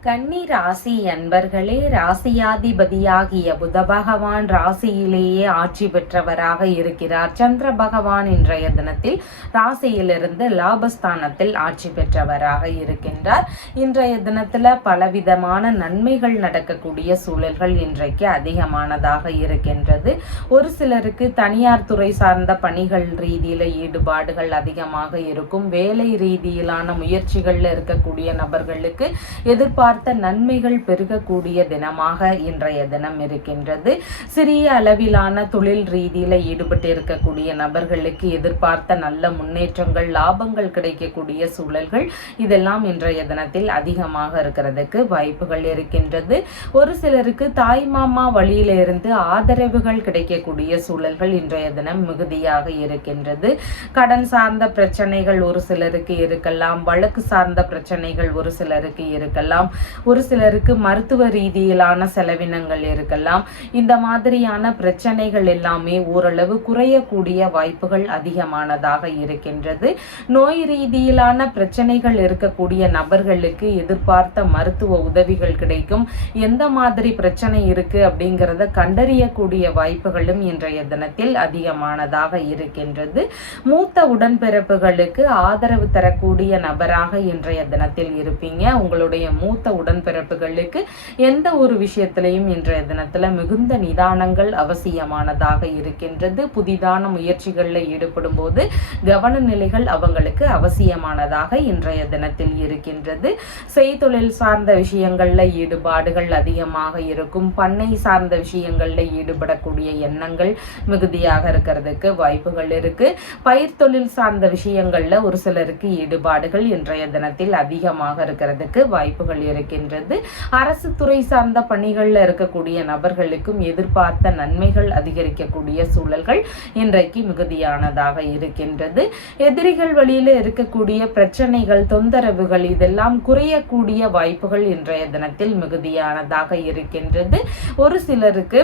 கன்னி ராசி அன்பர்களே, ராசியாதிபதியாகிய புத பகவான் ராசியிலேயே ஆட்சி பெற்றவராக இருக்கிறார். சந்திர பகவான் இன்றைய தினத்தில் ராசியிலிருந்து லாபஸ்தானத்தில் ஆட்சி பெற்றவராக இருக்கின்றார். இன்றைய தினத்துல பலவிதமான நன்மைகள் நடக்கக்கூடிய சூழல்கள் இன்றைக்கு அதிகமானதாக இருக்கின்றது. ஒரு சிலருக்கு தனியார் துறை சார்ந்த பணிகள் ரீதியில ஈடுபாடுகள் அதிகமாக இருக்கும். வேலை ரீதியிலான முயற்சிகள்ல இருக்கக்கூடிய நபர்களுக்கு எதிர்பார்த்த நன்மைகள் பெருகக்கூடிய தினமாக இன்றைய தினம் இருக்கின்றது. சிறிய அளவிலான தொழில் ரீதியில ஈடுபட்டு இருக்கக்கூடிய நபர்களுக்கு எதிர்பார்த்த நல்ல முன்னேற்றங்கள், லாபங்கள் கிடைக்கக்கூடிய சூழல்கள் இதெல்லாம் இன்றைய தினத்தில் அதிகமாக இருக்கிறதுக்கு வாய்ப்புகள் இருக்கின்றது. ஒரு சிலருக்கு தாய் மாமா வழியிலிருந்து ஆதரவுகள் கிடைக்கக்கூடிய சூழல்கள் இன்றைய தினம் மிகுதியாக இருக்கின்றது. கடன் சார்ந்த பிரச்சனைகள் ஒரு சிலருக்கு இருக்கலாம், வழக்கு சார்ந்த பிரச்சனைகள் ஒரு சிலருக்கு இருக்கலாம், ஒரு சிலருக்கு மருத்துவ ரீதியிலான செலவினங்கள் இருக்கலாம். இந்த மாதிரியான பிரச்சனைகள் எல்லாமே ஓரளவு குறையக்கூடிய வாய்ப்புகள் அதிகமானதாக இருக்கின்றது. நோய் ரீதியிலான பிரச்சனைகள் இருக்கக்கூடிய நபர்களுக்கு எதிர்பார்த்த மருத்துவ உதவிகள் கிடைக்கும். எந்த மாதிரி பிரச்சனை இருக்கு அப்படிங்கிறத கண்டறியக்கூடிய வாய்ப்புகளும் இன்றைய தினத்தில் அதிகமானதாக இருக்கின்றது. மூத்த உடன்பிறப்புகளுக்கு ஆதரவு தரக்கூடிய நபராக இன்றைய தினத்தில் இருப்பீங்க. உங்களுடைய மூத்த உடன்பிறப்புகளுக்கு எந்த ஒரு விஷயத்திலையும் இன்றைய தினத்துல மிகுந்த நிதானங்கள் அவசியமானதாக இருக்கின்றது. புதிதான முயற்சிகளில் ஈடுபடும் போது கவன நிலைகள் அவங்களுக்கு அவசியமானதாக இன்றைய தினத்தில் இருக்கின்றது. செய்தொழில் சார்ந்த விஷயங்கள்ல ஈடுபாடுகள் அதிகமாக இருக்கும். பண்ணை சார்ந்த விஷயங்கள்ல ஈடுபடக்கூடிய எண்ணங்கள் மிகுதியாக இருக்கிறதுக்கு வாய்ப்புகள் இருக்கு. பயிர் தொழில் சார்ந்த விஷயங்கள்ல ஒரு சிலருக்கு ஈடுபாடுகள் இன்றைய தினத்தில் அதிகமாக இருக்கிறதுக்கு வாய்ப்புகள் இருக்கின்றது. அரசு துறை சார்ந்த பணிகள்ல இருக்கக்கூடிய நபர்களுக்கும் எதிர்பார்த்த நன்மைகள் அதிகரிக்கக்கூடிய சூழல்கள் இன்றைக்கு மிகுதியானதாக இருக்கின்றது. எதிரிகள் வழியில இருக்கக்கூடிய பிரச்சனைகள், தொந்தரவுகள் இதெல்லாம் குறையக்கூடிய வாய்ப்புகள் இன்றைய தினத்தில் மிகுதியானதாக இருக்கின்றது. ஒரு சிலருக்கு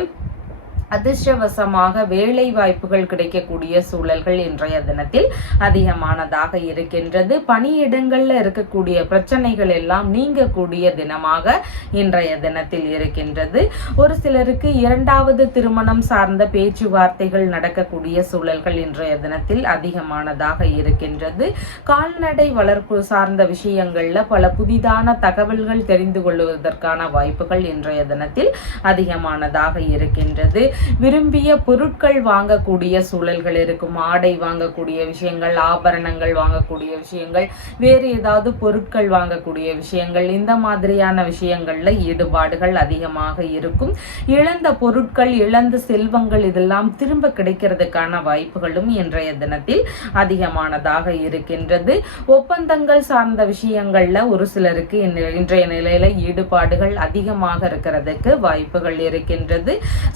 அதிர்ஷ்டவசமாக வேலை வாய்ப்புகள் கிடைக்கக்கூடிய சூழல்கள் இன்றைய தினத்தில் அதிகமானதாக இருக்கின்றது. பணியிடங்கள்ல இருக்கக்கூடிய பிரச்சனைகள் எல்லாம் நீங்கக்கூடிய தினமாக இன்றைய தினத்தில் இருக்கின்றது. ஒரு சிலருக்கு இரண்டாவது திருமணம் சார்ந்த பேச்சுவார்த்தைகள் நடக்கக்கூடிய சூழல்கள் இன்றைய தினத்தில் அதிகமானதாக இருக்கின்றது. கால்நடை வளர்ப்பு சார்ந்த விஷயங்கள்ல பல புதிதான தகவல்கள் தெரிந்து கொள்வதற்கான வாய்ப்புகள் இன்றைய தினத்தில் அதிகமானதாக இருக்கின்றது. விரும்பிய பொருட்கள் வாங்கக்கூடிய சூழல்கள் இருக்கும். ஆடை வாங்கக்கூடிய விஷயங்கள், ஆபரணங்கள் வாங்கக்கூடிய விஷயங்கள், வேறு ஏதாவது பொருட்கள் வாங்கக்கூடிய விஷயங்கள், இந்த மாதிரியான விஷயங்கள்ல ஈடுபாடுகள் அதிகமாக இருக்கும். இழந்த பொருட்கள், இழந்த செல்வங்கள் இதெல்லாம் திரும்ப கிடைக்கிறதுக்கான வாய்ப்புகளும் இன்றைய தினத்தில் அதிகமானதாக இருக்கின்றது. ஒப்பந்தங்கள் சார்ந்த விஷயங்கள்ல ஒரு சிலருக்கு இன்றைய நிலையில ஈடுபாடுகள் அதிகமாக இருக்கிறதுக்கு வாய்ப்புகள் இருக்கின்றது.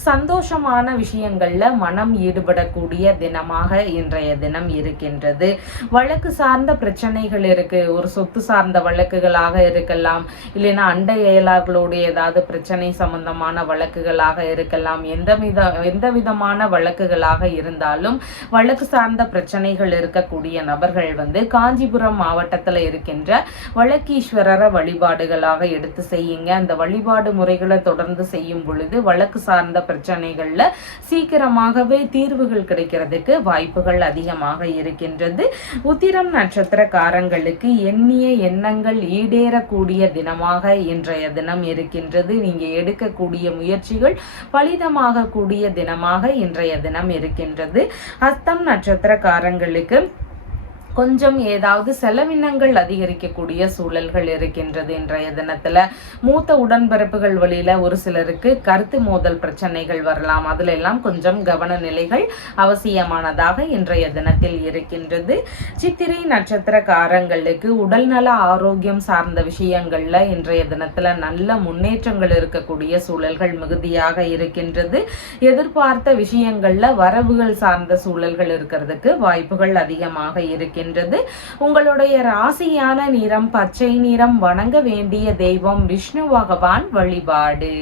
சந்தோஷமான விஷயங்கள்ல மனம் ஈடுபடக்கூடிய தினமாக இன்றைய தினம் இருக்கின்றது. வழக்கு சார்ந்த பிரச்சனைகள் இருக்கு. ஒரு சொத்து சார்ந்த வழக்குகளாக இருக்கலாம், இல்லைன்னா அண்டை அயலார்களுடைய ஏதாவது பிரச்சனை சம்பந்தமான வழக்குகளாக இருக்கலாம். எந்த விதமான வழக்குகளாக இருந்தாலும் வழக்கு சார்ந்த பிரச்சனைகள் இருக்கக்கூடிய நபர்கள் காஞ்சிபுரம் மாவட்டத்துல இருக்கின்ற வழக்கீஸ்வரரை வழிபாடுகளாக எடுத்து செய்யுங்க. அந்த வழிபாடு முறைகளை தொடர்ந்து செய்யும் பொழுது வழக்கு சார்ந்த பிரச்சனைகள்ல சீக்கிரமாகவே தீர்வுகள் கிடைக்கிறதுக்கு வாய்ப்புகள் அதிகமாக இருக்கின்றது. உத்திரம் நட்சத்திரக்காரங்களுக்கு எண்ணிய எண்ணங்கள் ஈடேறக்கூடிய தினமாக இன்றைய தினம் இருக்கின்றது. நீங்க எடுக்கக்கூடிய முயற்சிகள் பலிதமாக கூடிய தினமாக இன்றைய தினம் இருக்கின்றது. ஹஸ்தம் நட்சத்திரக்காரங்களுக்கு கொஞ்சம் ஏதாவது செலவினங்கள் அதிகரிக்கக்கூடிய சூழல்கள் இருக்கின்றது. இன்றைய தினத்துல மூத்த உடன்பிறப்புகள் வழியில ஒரு சிலருக்கு கருத்து மோதல் பிரச்சனைகள் வரலாம். அதுல எல்லாம் கொஞ்சம் கவன நிலைகள் அவசியமானதாக இன்றைய தினத்தில் இருக்கின்றது. சித்திரை நட்சத்திரக்காரங்களுக்கு உடல்நல ஆரோக்கியம் சார்ந்த விஷயங்கள்ல இன்றைய தினத்துல நல்ல முன்னேற்றங்கள் இருக்கக்கூடிய சூழல்கள் மிகுதியாக இருக்கின்றது. எதிர்பார்த்த விஷயங்கள்ல வரவுகள் சார்ந்த சூழல்கள் இருக்கிறதுக்கு வாய்ப்புகள் அதிகமாக இருக்கின்றது. உங்களுடைய ராசியான நிறம் பச்சை நிறம். வணங்க வேண்டிய தெய்வம் விஷ்ணு பகவான் வழிபாடு.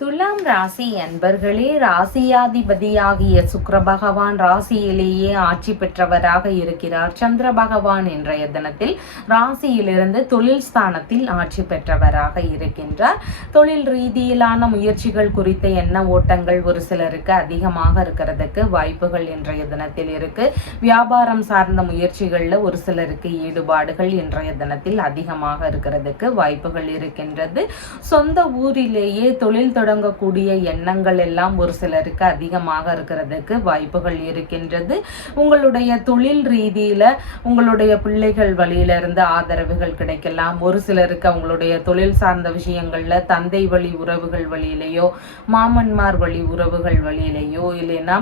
துலாம் ராசி அன்பர்களே, ராசியாதிபதியாகிய சுக்கிர பகவான் ராசியிலேயே ஆட்சி பெற்றவராக இருக்கிறார். சந்திர பகவான் இன்றைய தினத்தில் ராசியிலிருந்து தொழில் ஸ்தானத்தில் ஆட்சி பெற்றவராக இருக்கின்றார். தொழில் ரீதியிலான முயற்சிகள் குறித்த எண்ண ஓட்டங்கள் ஒரு சிலருக்கு அதிகமாக இருக்கிறதுக்கு வாய்ப்புகள் இன்றைய தினத்தில் இருக்கு. வியாபாரம் சார்ந்த முயற்சிகள்ல ஒரு சிலருக்கு ஈடுபாடுகள் இன்றைய தினத்தில் அதிகமாக இருக்கிறதுக்கு வாய்ப்புகள் இருக்கின்றது. சொந்த ஊரிலேயே தொழில் தொடங்கக்கூடிய எண்ணங்கள் எல்லாம் ஒரு சிலருக்கு அதிகமாக இருக்கிறதுக்கு வாய்ப்புகள் இருக்கின்றது. உங்களுடைய தொழில் ரீதியில உங்களுடைய பிள்ளைகள் வழியில இருந்து ஆதரவுகள் கிடைக்கலாம். ஒரு சிலருக்கு அவங்களுடைய தொழில் சார்ந்த விஷயங்கள்ல தந்தை வழி உறவுகள் வழியிலேயோ, மாமன்மார் வழி உறவுகள் வழியிலேயோ, இல்லைன்னா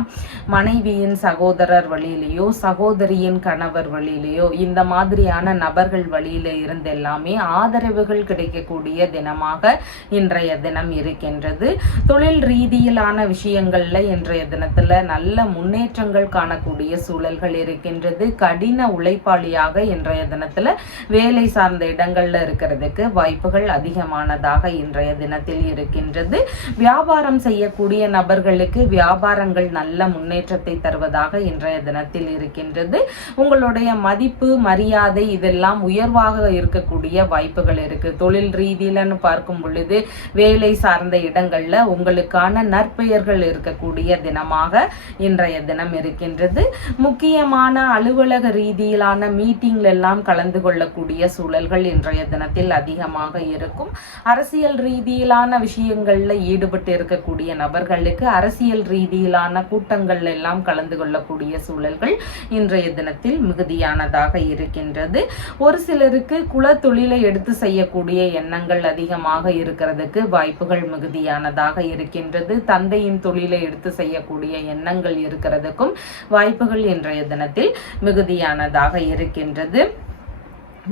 மனைவியின் சகோதரர் வழியிலேயோ, சகோதரியின் கணவர் வழியிலேயோ, இந்த மாதிரியான நபர்கள் வழியில இருந்து எல்லாமே ஆதரவுகள் கிடைக்கக்கூடிய தினமாக இன்றைய தினம் இருக்கின்றது. இருக்கின்றது. தொழில் ரீதியிலான விஷயங்கள்ல இன்றைய தினத்துல நல்ல முன்னேற்றங்கள் காணக்கூடிய சூழல்கள் இருக்கின்றது. கடின உழைப்பாளியாக இன்றைய தினத்துல வேலை சார்ந்த இடங்கள்ல இருக்கிறதுக்கு வாய்ப்புகள் அதிகமானதாக இன்றைய தினத்தில் இருக்கின்றது. வியாபாரம் செய்யக்கூடிய நபர்களுக்கு வியாபாரங்கள் நல்ல முன்னேற்றத்தை தருவதாக இன்றைய தினத்தில் இருக்கின்றது. உங்களுடைய மதிப்பு மரியாதை இதெல்லாம் உயர்வாக இருக்கக்கூடிய வாய்ப்புகள் இருக்கு. தொழில் ரீதியிலன்னு பார்க்கும் பொழுது வேலை சார்ந்த இடங்கள்ல உங்களுக்கான நற்பெயர்கள் இருக்கக்கூடிய தினமாக இன்றைய தினம் இருக்கின்றது. முக்கியமான அலுவலக ரீதியிலான மீட்டிங்ல எல்லாம் கலந்து கொள்ளக்கூடிய சூழல்கள் இன்றைய தினத்தில் அதிகமாக இருக்கும். அரசியல் ரீதியிலான விஷயங்கள்ல ஈடுபட்டு இருக்கக்கூடிய நபர்களுக்கு அரசியல் ரீதியிலான கூட்டங்கள் எல்லாம் கலந்து கொள்ளக்கூடிய சூழல்கள் இன்றைய தினத்தில் மிகுதியானதாக இருக்கின்றது. ஒரு சிலருக்கு குல தொழிலை எடுத்து செய்யக்கூடிய எண்ணங்கள் அதிகமாக இருக்கிறதுக்கு வாய்ப்புகள் மிகுதியானதாக இருக்கின்றது. தந்தையின் தொழிலை எடுத்து செய்யக்கூடிய எண்ணங்கள் இருக்கிறதுக்கும் வாய்ப்புகள் இன்றைய தினத்தில் மிகுதியானதாக இருக்கின்றது.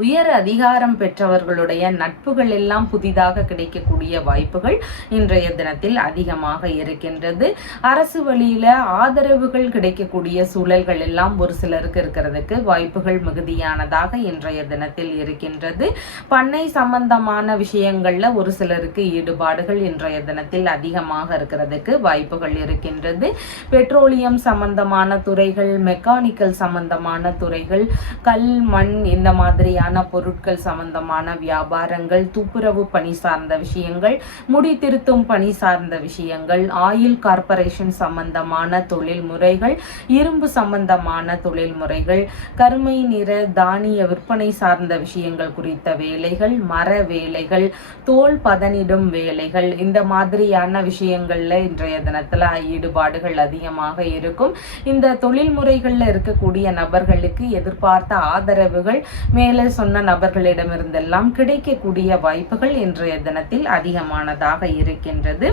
உயர் அதிகாரம் பெற்றவர்களுடைய நட்புகள் எல்லாம் புதிதாக கிடைக்கக்கூடிய வாய்ப்புகள் இன்றைய தினத்தில் அதிகமாக இருக்கின்றது. அரசு வழியில ஆதரவுகள் கிடைக்கக்கூடிய சூழல்கள் எல்லாம் ஒரு சிலருக்கு இருக்கிறதுக்கு வாய்ப்புகள் மிகுதியானதாக இன்றைய தினத்தில் இருக்கின்றது. பண்ணை சம்பந்தமான விஷயங்கள்ல ஒரு சிலருக்கு ஈடுபாடுகள் இன்றைய தினத்தில் அதிகமாக இருக்கிறதுக்கு வாய்ப்புகள் இருக்கின்றது. பெட்ரோலியம் சம்பந்தமான துறைகள், மெக்கானிக்கல் சம்பந்தமான துறைகள், கல் மண் இந்த மாதிரியான பொருட்கள் சம்பந்தமான வியாபாரங்கள், துப்புரவு பணி சார்ந்த விஷயங்கள், முடி திருத்தும் பணி சார்ந்த விஷயங்கள், ஆயில் கார்ப்பரேஷன் சம்பந்தமான தொழில் முறைகள், இரும்பு சம்பந்தமான தொழில் முறைகள், கருமை நிற தானிய விற்பனை சார்ந்த விஷயங்கள் குறித்த வேலைகள், மர வேலைகள், தோல் பதனிடும் வேலைகள் இந்த மாதிரியான விஷயங்கள்ல இன்றைய தினத்துல ஈடுபாடுகள் அதிகமாக இருக்கும். இந்த தொழில் முறைகள்ல இருக்கக்கூடிய நபர்களுக்கு எதிர்பார்த்த ஆதரவுகள் மேலே சொன்ன நபர்களிடமிருந்தெல்லாம் கிடைக்கக்கூடிய வாய்ப்புகள் இன்றைய தினத்தில் அதிகமானதாக இருக்கின்றது.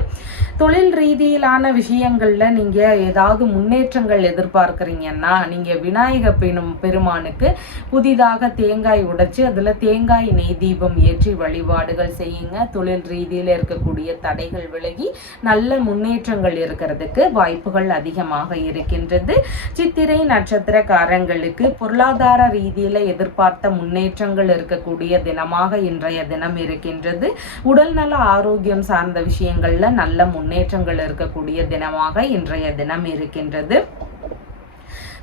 தொழில் ரீதியிலான விஷயங்கள்ல நீங்க ஏதாவது முன்னேற்றங்கள் எதிர்பார்க்கிறீங்கன்னா நீங்க விநாயக பெருமானுக்கு புதிதாக தேங்காய் உடைச்சு அதுல தேங்காய் நெய் தீபம் ஏற்றி வழிபாடுகள் செய்யுங்க. தொழில் ரீதியில இருக்கக்கூடிய தடைகள் விலகி நல்ல முன்னேற்றங்கள் இருக்கிறதுக்கு வாய்ப்புகள் அதிகமாக இருக்கின்றது. சித்திரை நட்சத்திரக்காரங்களுக்கு பொருளாதார ரீதியில எதிர்பார்த்த முன்னேற்றங்கள் இருக்கக்கூடிய தினமாக இன்றைய தினம் இருக்கின்றது. உடல் நல ஆரோக்கியம் சார்ந்த விஷயங்கள்ல நல்ல முன்னேற்றங்கள் இருக்கக்கூடிய தினமாக இன்றைய தினம் இருக்கின்றது.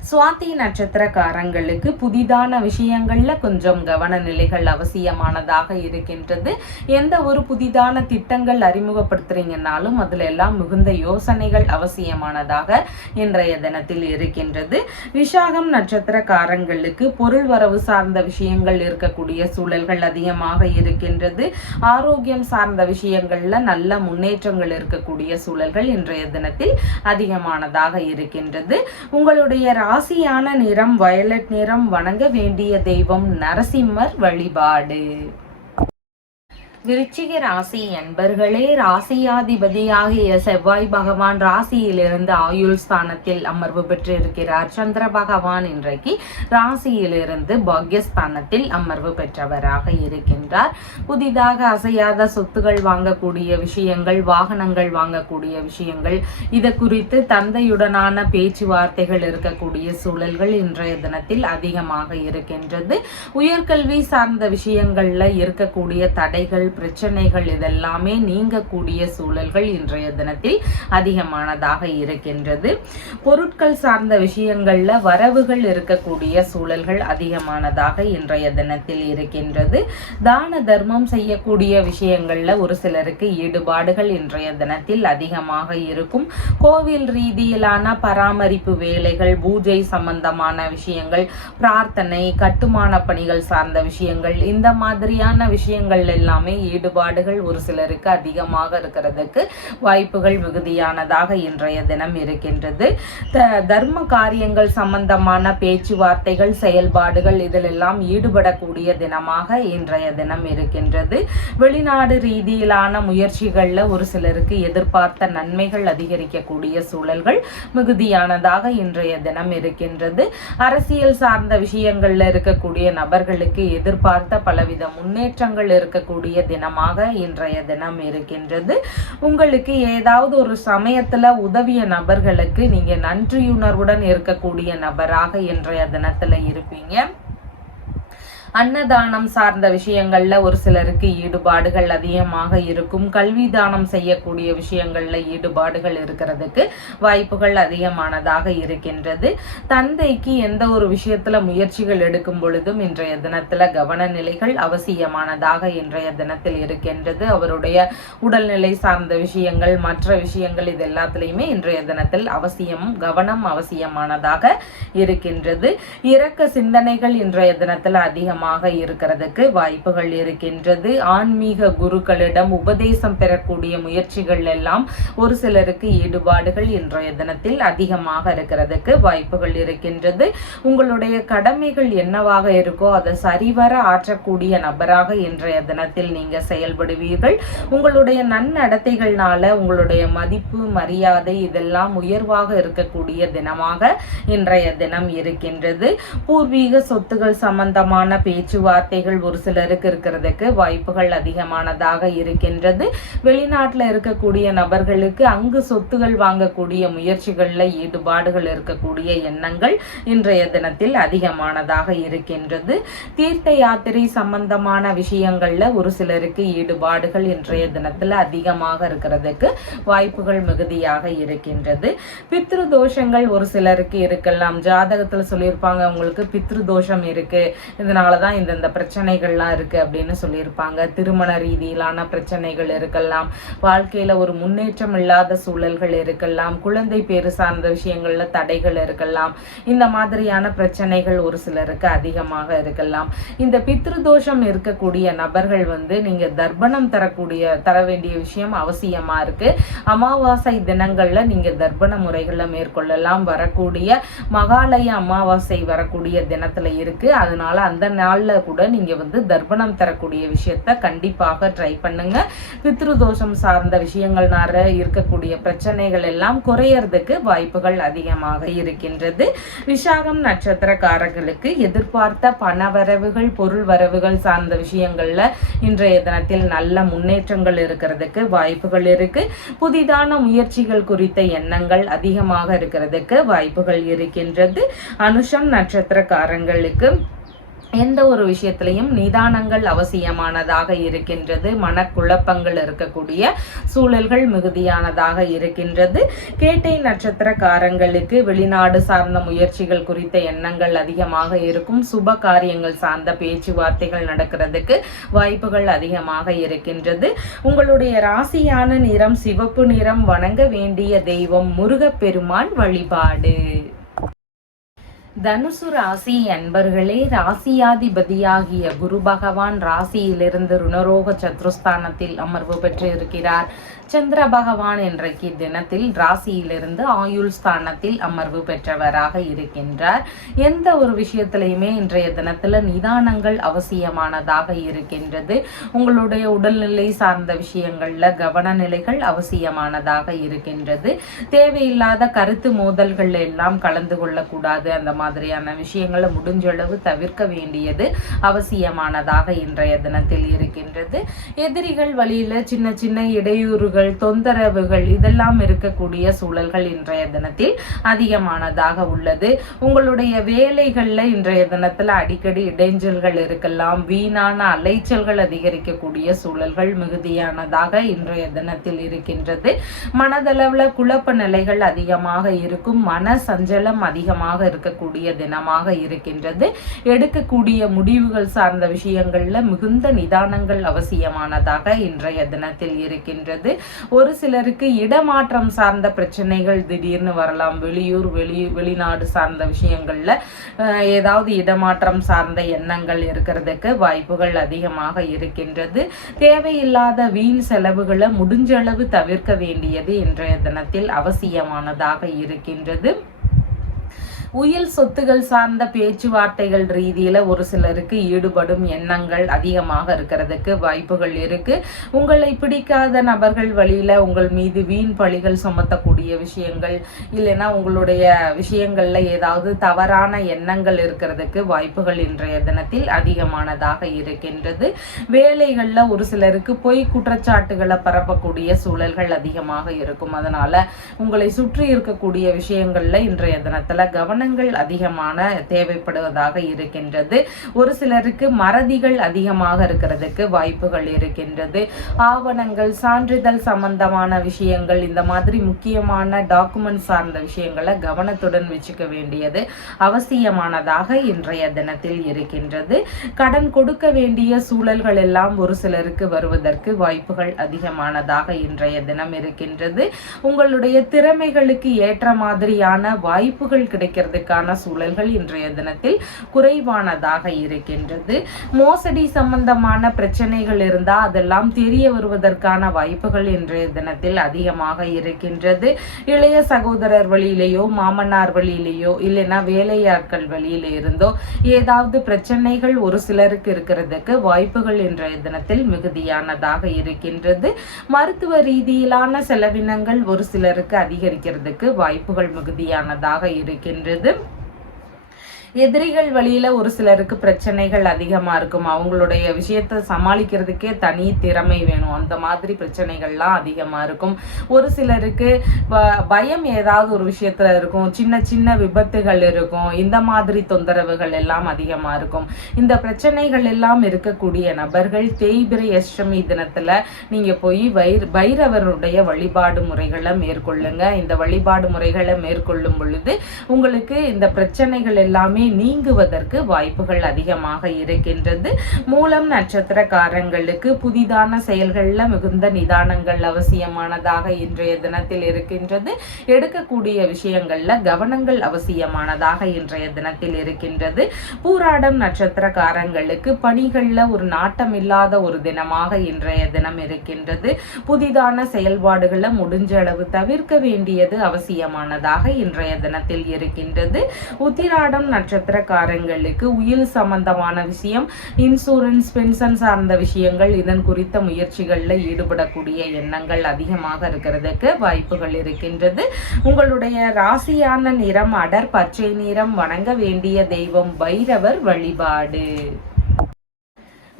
சுவாதி நட்சத்திரக்காரங்களுக்கு புதிதான விஷயங்கள்ல கொஞ்சம் கவன நிலைகள் அவசியமானதாக இருக்கின்றது. எந்த ஒரு புதிதான திட்டங்கள் அறிமுகப்படுத்துறீங்கன்னாலும் அதுல எல்லாம் மிகுந்த யோசனைகள் அவசியமானதாக இன்றைய தினத்தில் இருக்கின்றது. விசாகம் நட்சத்திரக்காரங்களுக்கு பொருள் வரவு சார்ந்த விஷயங்கள் இருக்கக்கூடிய சூழல்கள் அதிகமாக இருக்கின்றது. ஆரோக்கியம் சார்ந்த விஷயங்கள்ல நல்ல முன்னேற்றங்கள் இருக்கக்கூடிய சூழல்கள் இன்றைய தினத்தில் அதிகமானதாக இருக்கின்றது. உங்களுடைய ராசியான நிறம் வயலட் நிறம். வணங்க வேண்டிய தெய்வம் நரசிம்மர் வழிபாடு. விருச்சிக ராசி என்பர்களே, ராசியாதிபதியாகிய செவ்வாய் பகவான் ராசியிலிருந்து ஆயுள் ஸ்தானத்தில் அமர்வு பெற்று இருக்கிறார். சந்திர பகவான் இன்றைக்கு ராசியிலிருந்து பாக்யஸ்தானத்தில் அமர்வு பெற்றவராக இருக்கின்றார். புதிதாக அசையாத சொத்துகள் வாங்கக்கூடிய விஷயங்கள், வாகனங்கள் வாங்கக்கூடிய விஷயங்கள், இது குறித்து தந்தையுடனான பேச்சுவார்த்தைகள் இருக்கக்கூடிய சூழல்கள் இன்றைய தினத்தில் அதிகமாக இருக்கின்றது. உயர்கல்வி சார்ந்த விஷயங்கள்ல இருக்கக்கூடிய தடைகள், பிரச்சனைகள் இதெல்லாமே நீங்கக்கூடிய சூழல்கள் இன்றைய தினத்தில் அதிகமானதாக இருக்கின்றது. பொருட்கள் சார்ந்த விஷயங்கள்ல வரவுகள் இருக்கக்கூடிய சூழல்கள் அதிகமானதாக இன்றைய தினத்தில் இருக்கின்றது. தான தர்மம் செய்யக்கூடிய விஷயங்கள்ல ஒரு சிலருக்கு ஈடுபாடுகள் இன்றைய தினத்தில் அதிகமாக இருக்கும். கோவில் ரீதியிலான பராமரிப்பு வேலைகள், பூஜை சம்பந்தமான விஷயங்கள், பிரார்த்தனை, கட்டுமான பணிகள் சார்ந்த விஷயங்கள் இந்த மாதிரியான விஷயங்கள் எல்லாமே ஈடுபாடுகள் ஒரு சிலருக்கு அதிகமாக இருக்கிறதுக்கு வாய்ப்புகள் மிகுதியானதாக இன்றைய தினம் இருக்கின்றது. தர்ம காரியங்கள் சம்பந்தமான பேச்சுவார்த்தைகள், செயல்பாடுகள் இதிலெல்லாம் ஈடுபடக்கூடிய தினமாக இன்றைய தினம் இருக்கின்றது. வெளிநாடு ரீதியிலான முயற்சிகள்ல ஒரு சிலருக்கு எதிர்பார்த்த நன்மைகள் அதிகரிக்கக்கூடிய சூழல்கள் மிகுதியானதாக இன்றைய தினம் இருக்கின்றது. அரசியல் சார்ந்த விஷயங்கள்ல இருக்கக்கூடிய நபர்களுக்கு எதிர்பார்த்த பலவித முன்னேற்றங்கள் இருக்கக்கூடிய தினமாக இன்றைய தினம் இருக்கின்றது. உங்களுக்கு ஏதாவது ஒரு சமயத்துல உதவிய நபர்களுக்கு நீங்க நன்றியுணர்வுடன் இருக்கக்கூடிய நபராக இன்றைய தினத்துல இருப்பீங்க. அன்னதானம் சார்ந்த விஷயங்கள்ல ஒரு சிலருக்கு ஈடுபாடுகள் அதிகமாக இருக்கும். கல்வி தானம் செய்யக்கூடிய விஷயங்கள்ல ஈடுபாடுகள் இருக்கிறதுக்கு வாய்ப்புகள் அதிகமானதாக இருக்கின்றது. தந்தைக்கு எந்த ஒரு விஷயத்துல முயற்சிகள் எடுக்கும் பொழுதும் இன்றைய தினத்துல கவன நிலைகள் அவசியமானதாக இன்றைய தினத்தில் இருக்கின்றது. அவருடைய உடல்நிலை சார்ந்த விஷயங்கள், மற்ற விஷயங்கள், இது எல்லாத்திலையுமே இன்றைய தினத்தில் கவனம் அவசியமானதாக இருக்கின்றது. இரக்க சிந்தனைகள் இன்றைய தினத்தில் அதிகம் இருக்கிறதுக்கு வாய்ப்புகள் இருக்கின்றது. ஆன்மீக குருக்களிடம் உபதேசம் பெறக்கூடிய முயற்சிகள் எல்லாம் ஒரு சிலருக்கு ஈடுபாடுகள் இன்றைய தினத்தில் அதிகமாக இருக்கிறதுக்கு வாய்ப்புகள் இருக்கின்றது. உங்களுடைய கடமைகள் என்னவாக இருக்கோ அதை சரிவர ஆற்றக்கூடிய நபராக இன்றைய தினத்தில் நீங்க செயல்படுவீர்கள். உங்களுடைய நன்னடத்தைகள்னால உங்களுடைய மதிப்பு, மரியாதை இதெல்லாம் உயர்வாக இருக்கக்கூடிய தினமாக இன்றைய தினம் இருக்கின்றது. பூர்வீக சொத்துகள் சம்பந்தமான பேச்சுவார்த்தைகள் ஒரு சிலருக்கு இருக்கிறதுக்கு வாய்ப்புகள் அதிகமானதாக இருக்கின்றது. வெளிநாட்டில் இருக்கக்கூடிய நபர்களுக்கு அங்கு சொத்துகள் வாங்கக்கூடிய முயற்சிகள்ல ஈடுபாடுகள் இருக்கக்கூடிய எண்ணங்கள் இன்றைய தினத்தில் அதிகமானதாக இருக்கின்றது. தீர்த்த யாத்திரை சம்பந்தமான விஷயங்கள்ல ஒரு சிலருக்கு ஈடுபாடுகள் இன்றைய தினத்துல அதிகமாக இருக்கிறதுக்கு வாய்ப்புகள் மிகுதியாக இருக்கின்றது. பித்ரு தோஷங்கள் ஒரு சிலருக்கு இருக்கலாம். ஜாதகத்துல சொல்லியிருப்பாங்க உங்களுக்கு பித்ரு தோஷம் இருக்கு, இதனால தான் இந்த பிரச்சனைகள்லாம் இருக்கு அப்படின்னு சொல்லியிருப்பாங்க. திருமண ரீதியிலான பிரச்சனைகள் இருக்கலாம், வாழ்க்கையில ஒரு முன்னேற்றம் இல்லாத சூழல்கள் இருக்கலாம், குழந்தை பேரு சார்ந்த விஷயங்கள்ல தடைகள் இருக்கலாம். இந்த மாதிரியான பிரச்சனைகள் ஒரு சிலருக்கு அதிகமாக இருக்கலாம். இந்த பித்ருதோஷம் இருக்கக்கூடிய நபர்கள் நீங்க தர்ப்பணம் தர வேண்டிய விஷயம் அவசியமா இருக்கு. அமாவாசை தினங்கள்ல நீங்க தர்ப்பண முறைகளை மேற்கொள்ளலாம். வரக்கூடிய மகாலய அமாவாசை வரக்கூடிய தினத்துல இருக்கு. அதனால அந்த நாள்ல கூட நீங்க தர்ப்பணம் தரக்கூடிய விஷயத்த கண்டிப்பாக ட்ரை பண்ணுங்க. பித்ருதோஷம் சார்ந்த விஷயங்கள்னால இருக்கக்கூடிய பிரச்சனைகள் எல்லாம் குறையறதுக்கு வாய்ப்புகள் அதிகமாக இருக்கின்றது. விசாகம் நட்சத்திரக்காரர்களுக்கு எதிர்பார்த்த பணவரவுகள், பொருள் வரவுகள் சார்ந்த விஷயங்கள்ல இன்றைய தினத்தில் நல்ல முன்னேற்றங்கள் இருக்கிறதுக்கு வாய்ப்புகள் இருக்கு. புதிதான முயற்சிகள் குறித்த எண்ணங்கள் அதிகமாக இருக்கிறதுக்கு வாய்ப்புகள் இருக்கின்றது. அனுஷம் நட்சத்திரக்காரங்களுக்கு எந்த ஒரு விஷயத்திலையும் நிதானங்கள் அவசியமானதாக இருக்கின்றது. மனக்குழப்பங்கள் இருக்கக்கூடிய சூழல்கள் மிகுதியானதாக இருக்கின்றது. கேட்டை நட்சத்திரக்காரங்களுக்கு வெளிநாடு சார்ந்த முயற்சிகள் குறித்த எண்ணங்கள் அதிகமாக இருக்கும். சுப காரியங்கள் சார்ந்த பேச்சுவார்த்தைகள் நடக்கிறதுக்கு வாய்ப்புகள் அதிகமாக இருக்கின்றது. உங்களுடைய ராசியான நிறம் சிவப்பு நிறம். வணங்க வேண்டிய தெய்வம் முருகப்பெருமான் வழிபாடு. தனுசு ராசி அன்பர்களே, ராசியாதிபதியாகிய குரு பகவான் ராசியிலிருந்து ருணரோக சத்ருஸ்தானத்தில் அமர்வு பெற்று இருக்கிறார். சந்திர பகவான் இன்றைக்கு தினத்தில் ராசியிலிருந்து ஆயுள் ஸ்தானத்தில் அமர்வு பெற்றவராக இருக்கின்றார். எந்த ஒரு விஷயத்திலையுமே இன்றைய தினத்துல நிதானங்கள் அவசியமானதாக இருக்கின்றது. உங்களுடைய உடல்நிலை சார்ந்த விஷயங்கள்ல கவனநிலைகள் அவசியமானதாக இருக்கின்றது. தேவையில்லாத கருத்து மோதல்கள் எல்லாம் கலந்து கொள்ளக்கூடாது. அந்த மாதிரியான விஷயங்களை முடிஞ்சளவு தவிர்க்க வேண்டியது அவசியமானதாக இன்றைய தினத்தில் இருக்கின்றது. எதிரிகள் வழியில சின்ன சின்ன இடையூறுகள், தொந்தரவுகள் இதெல்லாம் இருக்கக்கூடிய சூழல்கள் இன்றைய தினத்தில் அதிகமானதாக உள்ளது. உங்களுடைய வேலைகள்ல இன்றைய தினத்துல அடிக்கடி இடைஞ்சல்கள் இருக்கலாம். வீணான அலைச்சல்கள் அதிகரிக்கக்கூடிய சூழல்கள் மிகுதியானதாக இன்றைய தினத்தில் இருக்கின்றது. மனதளவுல குழப்ப நிலைகள் அதிகமாக இருக்கும். மன சஞ்சலம் அதிகமாக இருக்கக்கூடிய தினமாக இருக்கின்றது. எடுக்கக்கூடிய முடிவுகள் சார்ந்த விஷயங்கள்ல மிகுந்த நிதானங்கள் அவசியமானதாக இன்றைய தினத்தில் இருக்கின்றது. ஒரு சிலருக்கு இடமாற்றம் சார்ந்த பிரச்சனைகள் திடீர்னு வரலாம். வெளிநாடு சார்ந்த விஷயங்கள்ல ஏதாவது இடமாற்றம் சார்ந்த எண்ணங்கள் இருக்கிறதுக்கு வாய்ப்புகள் அதிகமாக இருக்கின்றது. தேவையில்லாத வீண் செலவுகளை முடிஞ்சளவு தவிர்க்க வேண்டியது இன்றைய தினத்தில் அவசியமானதாக இருக்கின்றது. உயில் சொத்துகள் சார்ந்த பேச்சுவார்த்தைகள் ரீதியில ஒரு சிலருக்கு ஈடுபடும் எண்ணங்கள் அதிகமாக இருக்கிறதுக்கு வாய்ப்புகள் இருக்கு. உங்களை பிடிக்காத நபர்கள் வழியில உங்கள் மீது வீண் பழிகள் சுமத்தக்கூடிய விஷயங்கள், இல்லைன்னா உங்களுடைய விஷயங்கள்ல ஏதாவது தவறான எண்ணங்கள் இருக்கிறதுக்கு வாய்ப்புகள் இன்றைய தினத்தில் அதிகமானதாக இருக்கின்றது. வேலைகள்ல ஒரு சிலருக்கு பொய் குற்றச்சாட்டுகளை பரப்பக்கூடிய சூழல்கள் அதிகமாக இருக்கும். அதனால உங்களை சுற்றி இருக்கக்கூடிய விஷயங்கள்ல இன்றைய தினத்துல கவனங்கள் அதிகமான தேவைப்படுவதாக இருக்கின்றது. ஒரு சிலருக்கு மறதிகள் அதிகமாக இருக்கிறதுக்கு வாய்ப்புகள் இருக்கின்றது. ஆவணங்கள், சான்றிதழ் சம்பந்தமான விஷயங்கள், இந்த மாதிரி முக்கியமான டாக்குமெண்ட் சார்ந்த விஷயங்களை கவனத்துடன் வச்சுக்க வேண்டியது அவசியமானதாக இன்றைய தினத்தில் இருக்கின்றது. கடன் கொடுக்க வேண்டிய சூழல்கள் எல்லாம் ஒரு சிலருக்கு வருவதற்கு வாய்ப்புகள் அதிகமானதாக இன்றைய தினம் இருக்கின்றது. உங்களுடைய திறமைகளுக்கு ஏற்ற மாதிரியான வாய்ப்புகள் கிடைக்கிறதுக்கான சூழல்கள் இன்றைய தினத்தில் குறைவானதாக இருக்கின்றது. மோசடி சம்பந்தமான பிரச்சனைகள் இருந்தா அதெல்லாம் தெரிய வருவதற்கான வாய்ப்புகள் இன்றைய தினத்தில் அதிகமாக இருக்கின்றது. இளைய சகோதரர் வழியிலேயோ, மாமனார் வழியிலேயோ, இல்லைன்னா வேலையாட்கள் வழியில இருந்தோ ஏதாவது பிரச்சனைகள் ஒரு சிலருக்கு இருக்கிறதுக்கு வாய்ப்புகள் இன்றைய தினத்தில் மிகுதியானதாக இருக்கின்றது. மருத்துவ ரீதியிலான செலவினங்கள் ஒரு சிலருக்கு அதிகரிக்கிறதுக்கு வாய்ப்புகள் மிகுதியானதாக இருக்கின்றது. எதிரிகள் வழியில ஒரு சிலருக்கு பிரச்சனைகள் அதிகமா இருக்கும். அவங்களுடைய விஷயத்தை சமாளிக்கிறதுக்கே தனி திறமை வேணும். அந்த மாதிரி பிரச்சனைகள்லாம் அதிகமா இருக்கும். ஒரு சிலருக்கு பயம் ஏதாவது ஒரு விஷயத்துல இருக்கும். சின்ன சின்ன விபத்துகள் இருக்கும். இந்த மாதிரி தொந்தரவுகள் எல்லாம் அதிகமா இருக்கும். இந்த பிரச்சனைகள் எல்லாம் இருக்கக்கூடிய நபர்கள் தேய்பிரை அஷ்டமி தினத்துல நீங்க போய் பைரவருடைய வழிபாடு முறைகளை மேற்கொள்ளுங்க. இந்த வழிபாடு முறைகளை மேற்கொள்ளும் பொழுது உங்களுக்கு இந்த பிரச்சனைகள் எல்லாமே நீங்குவதற்கு வாய்ப்புகள் அதிகமாக இருக்கின்றது. மூலம் நட்சத்திரக்காரங்களுக்கு புதிதான செயல்கள்ல மிகுந்த நிதானங்கள் அவசியமானதாக இன்றைய தினத்தில் இருக்கின்றது. எடுக்கக்கூடிய விஷயங்கள்ல கவனங்கள் அவசியமானதாக இன்றைய தினத்தில் இருக்கின்றது. பூராடம் நட்சத்திரக்காரங்களுக்கு பணிகள்ல ஒரு நாட்டம் இல்லாத ஒரு தினமாக இன்றைய தினம் இருக்கின்றது. புதிதான செயல்பாடுகளை முடிஞ்ச அளவு தவிர்க்க வேண்டியது அவசியமானதாக இன்றைய தினத்தில் இருக்கின்றது. உத்திராடம் நட்சத்திரக்காரங்களுக்கு உயில் சம்பந்தமான விஷயம், இன்சூரன்ஸ், பென்ஷன் சார்ந்த விஷயங்கள், இதன் குறித்த முயற்சிகள்ல ஈடுபடக்கூடிய எண்ணங்கள் அதிகமாக இருக்கிறதுக்கு வாய்ப்புகள் இருக்கின்றது. உங்களுடைய ராசியான நிறம் அடர் பச்சை நிறம். வணங்க வேண்டிய தெய்வம் பைரவர் வழிபாடு.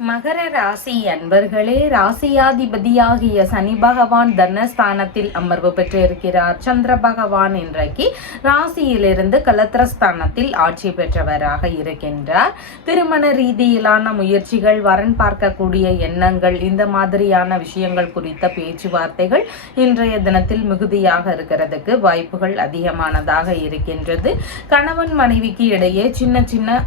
மகர ராசி அன்பர்களே, ராசியாதிபதியாகிய சனி பகவான் தனஸ்தானத்தில் அமர்வு பெற்றிருக்கிறார். சந்திர பகவான் இன்றைக்கு ராசியிலிருந்து கலத்திரஸ்தானத்தில் ஆட்சி பெற்றவராக இருக்கின்றார். திருமண ரீதியிலான முயற்சிகள், வரன் பார்க்கக்கூடிய எண்ணங்கள், இந்த மாதிரியான விஷயங்கள் குறித்த பேச்சுவார்த்தைகள் இன்றைய தினத்தில் மிகுதியாக இருக்கிறதுக்கு வாய்ப்புகள் அதிகமானதாக இருக்கின்றது. கணவன் மனைவிக்கு இடையே சின்ன சின்ன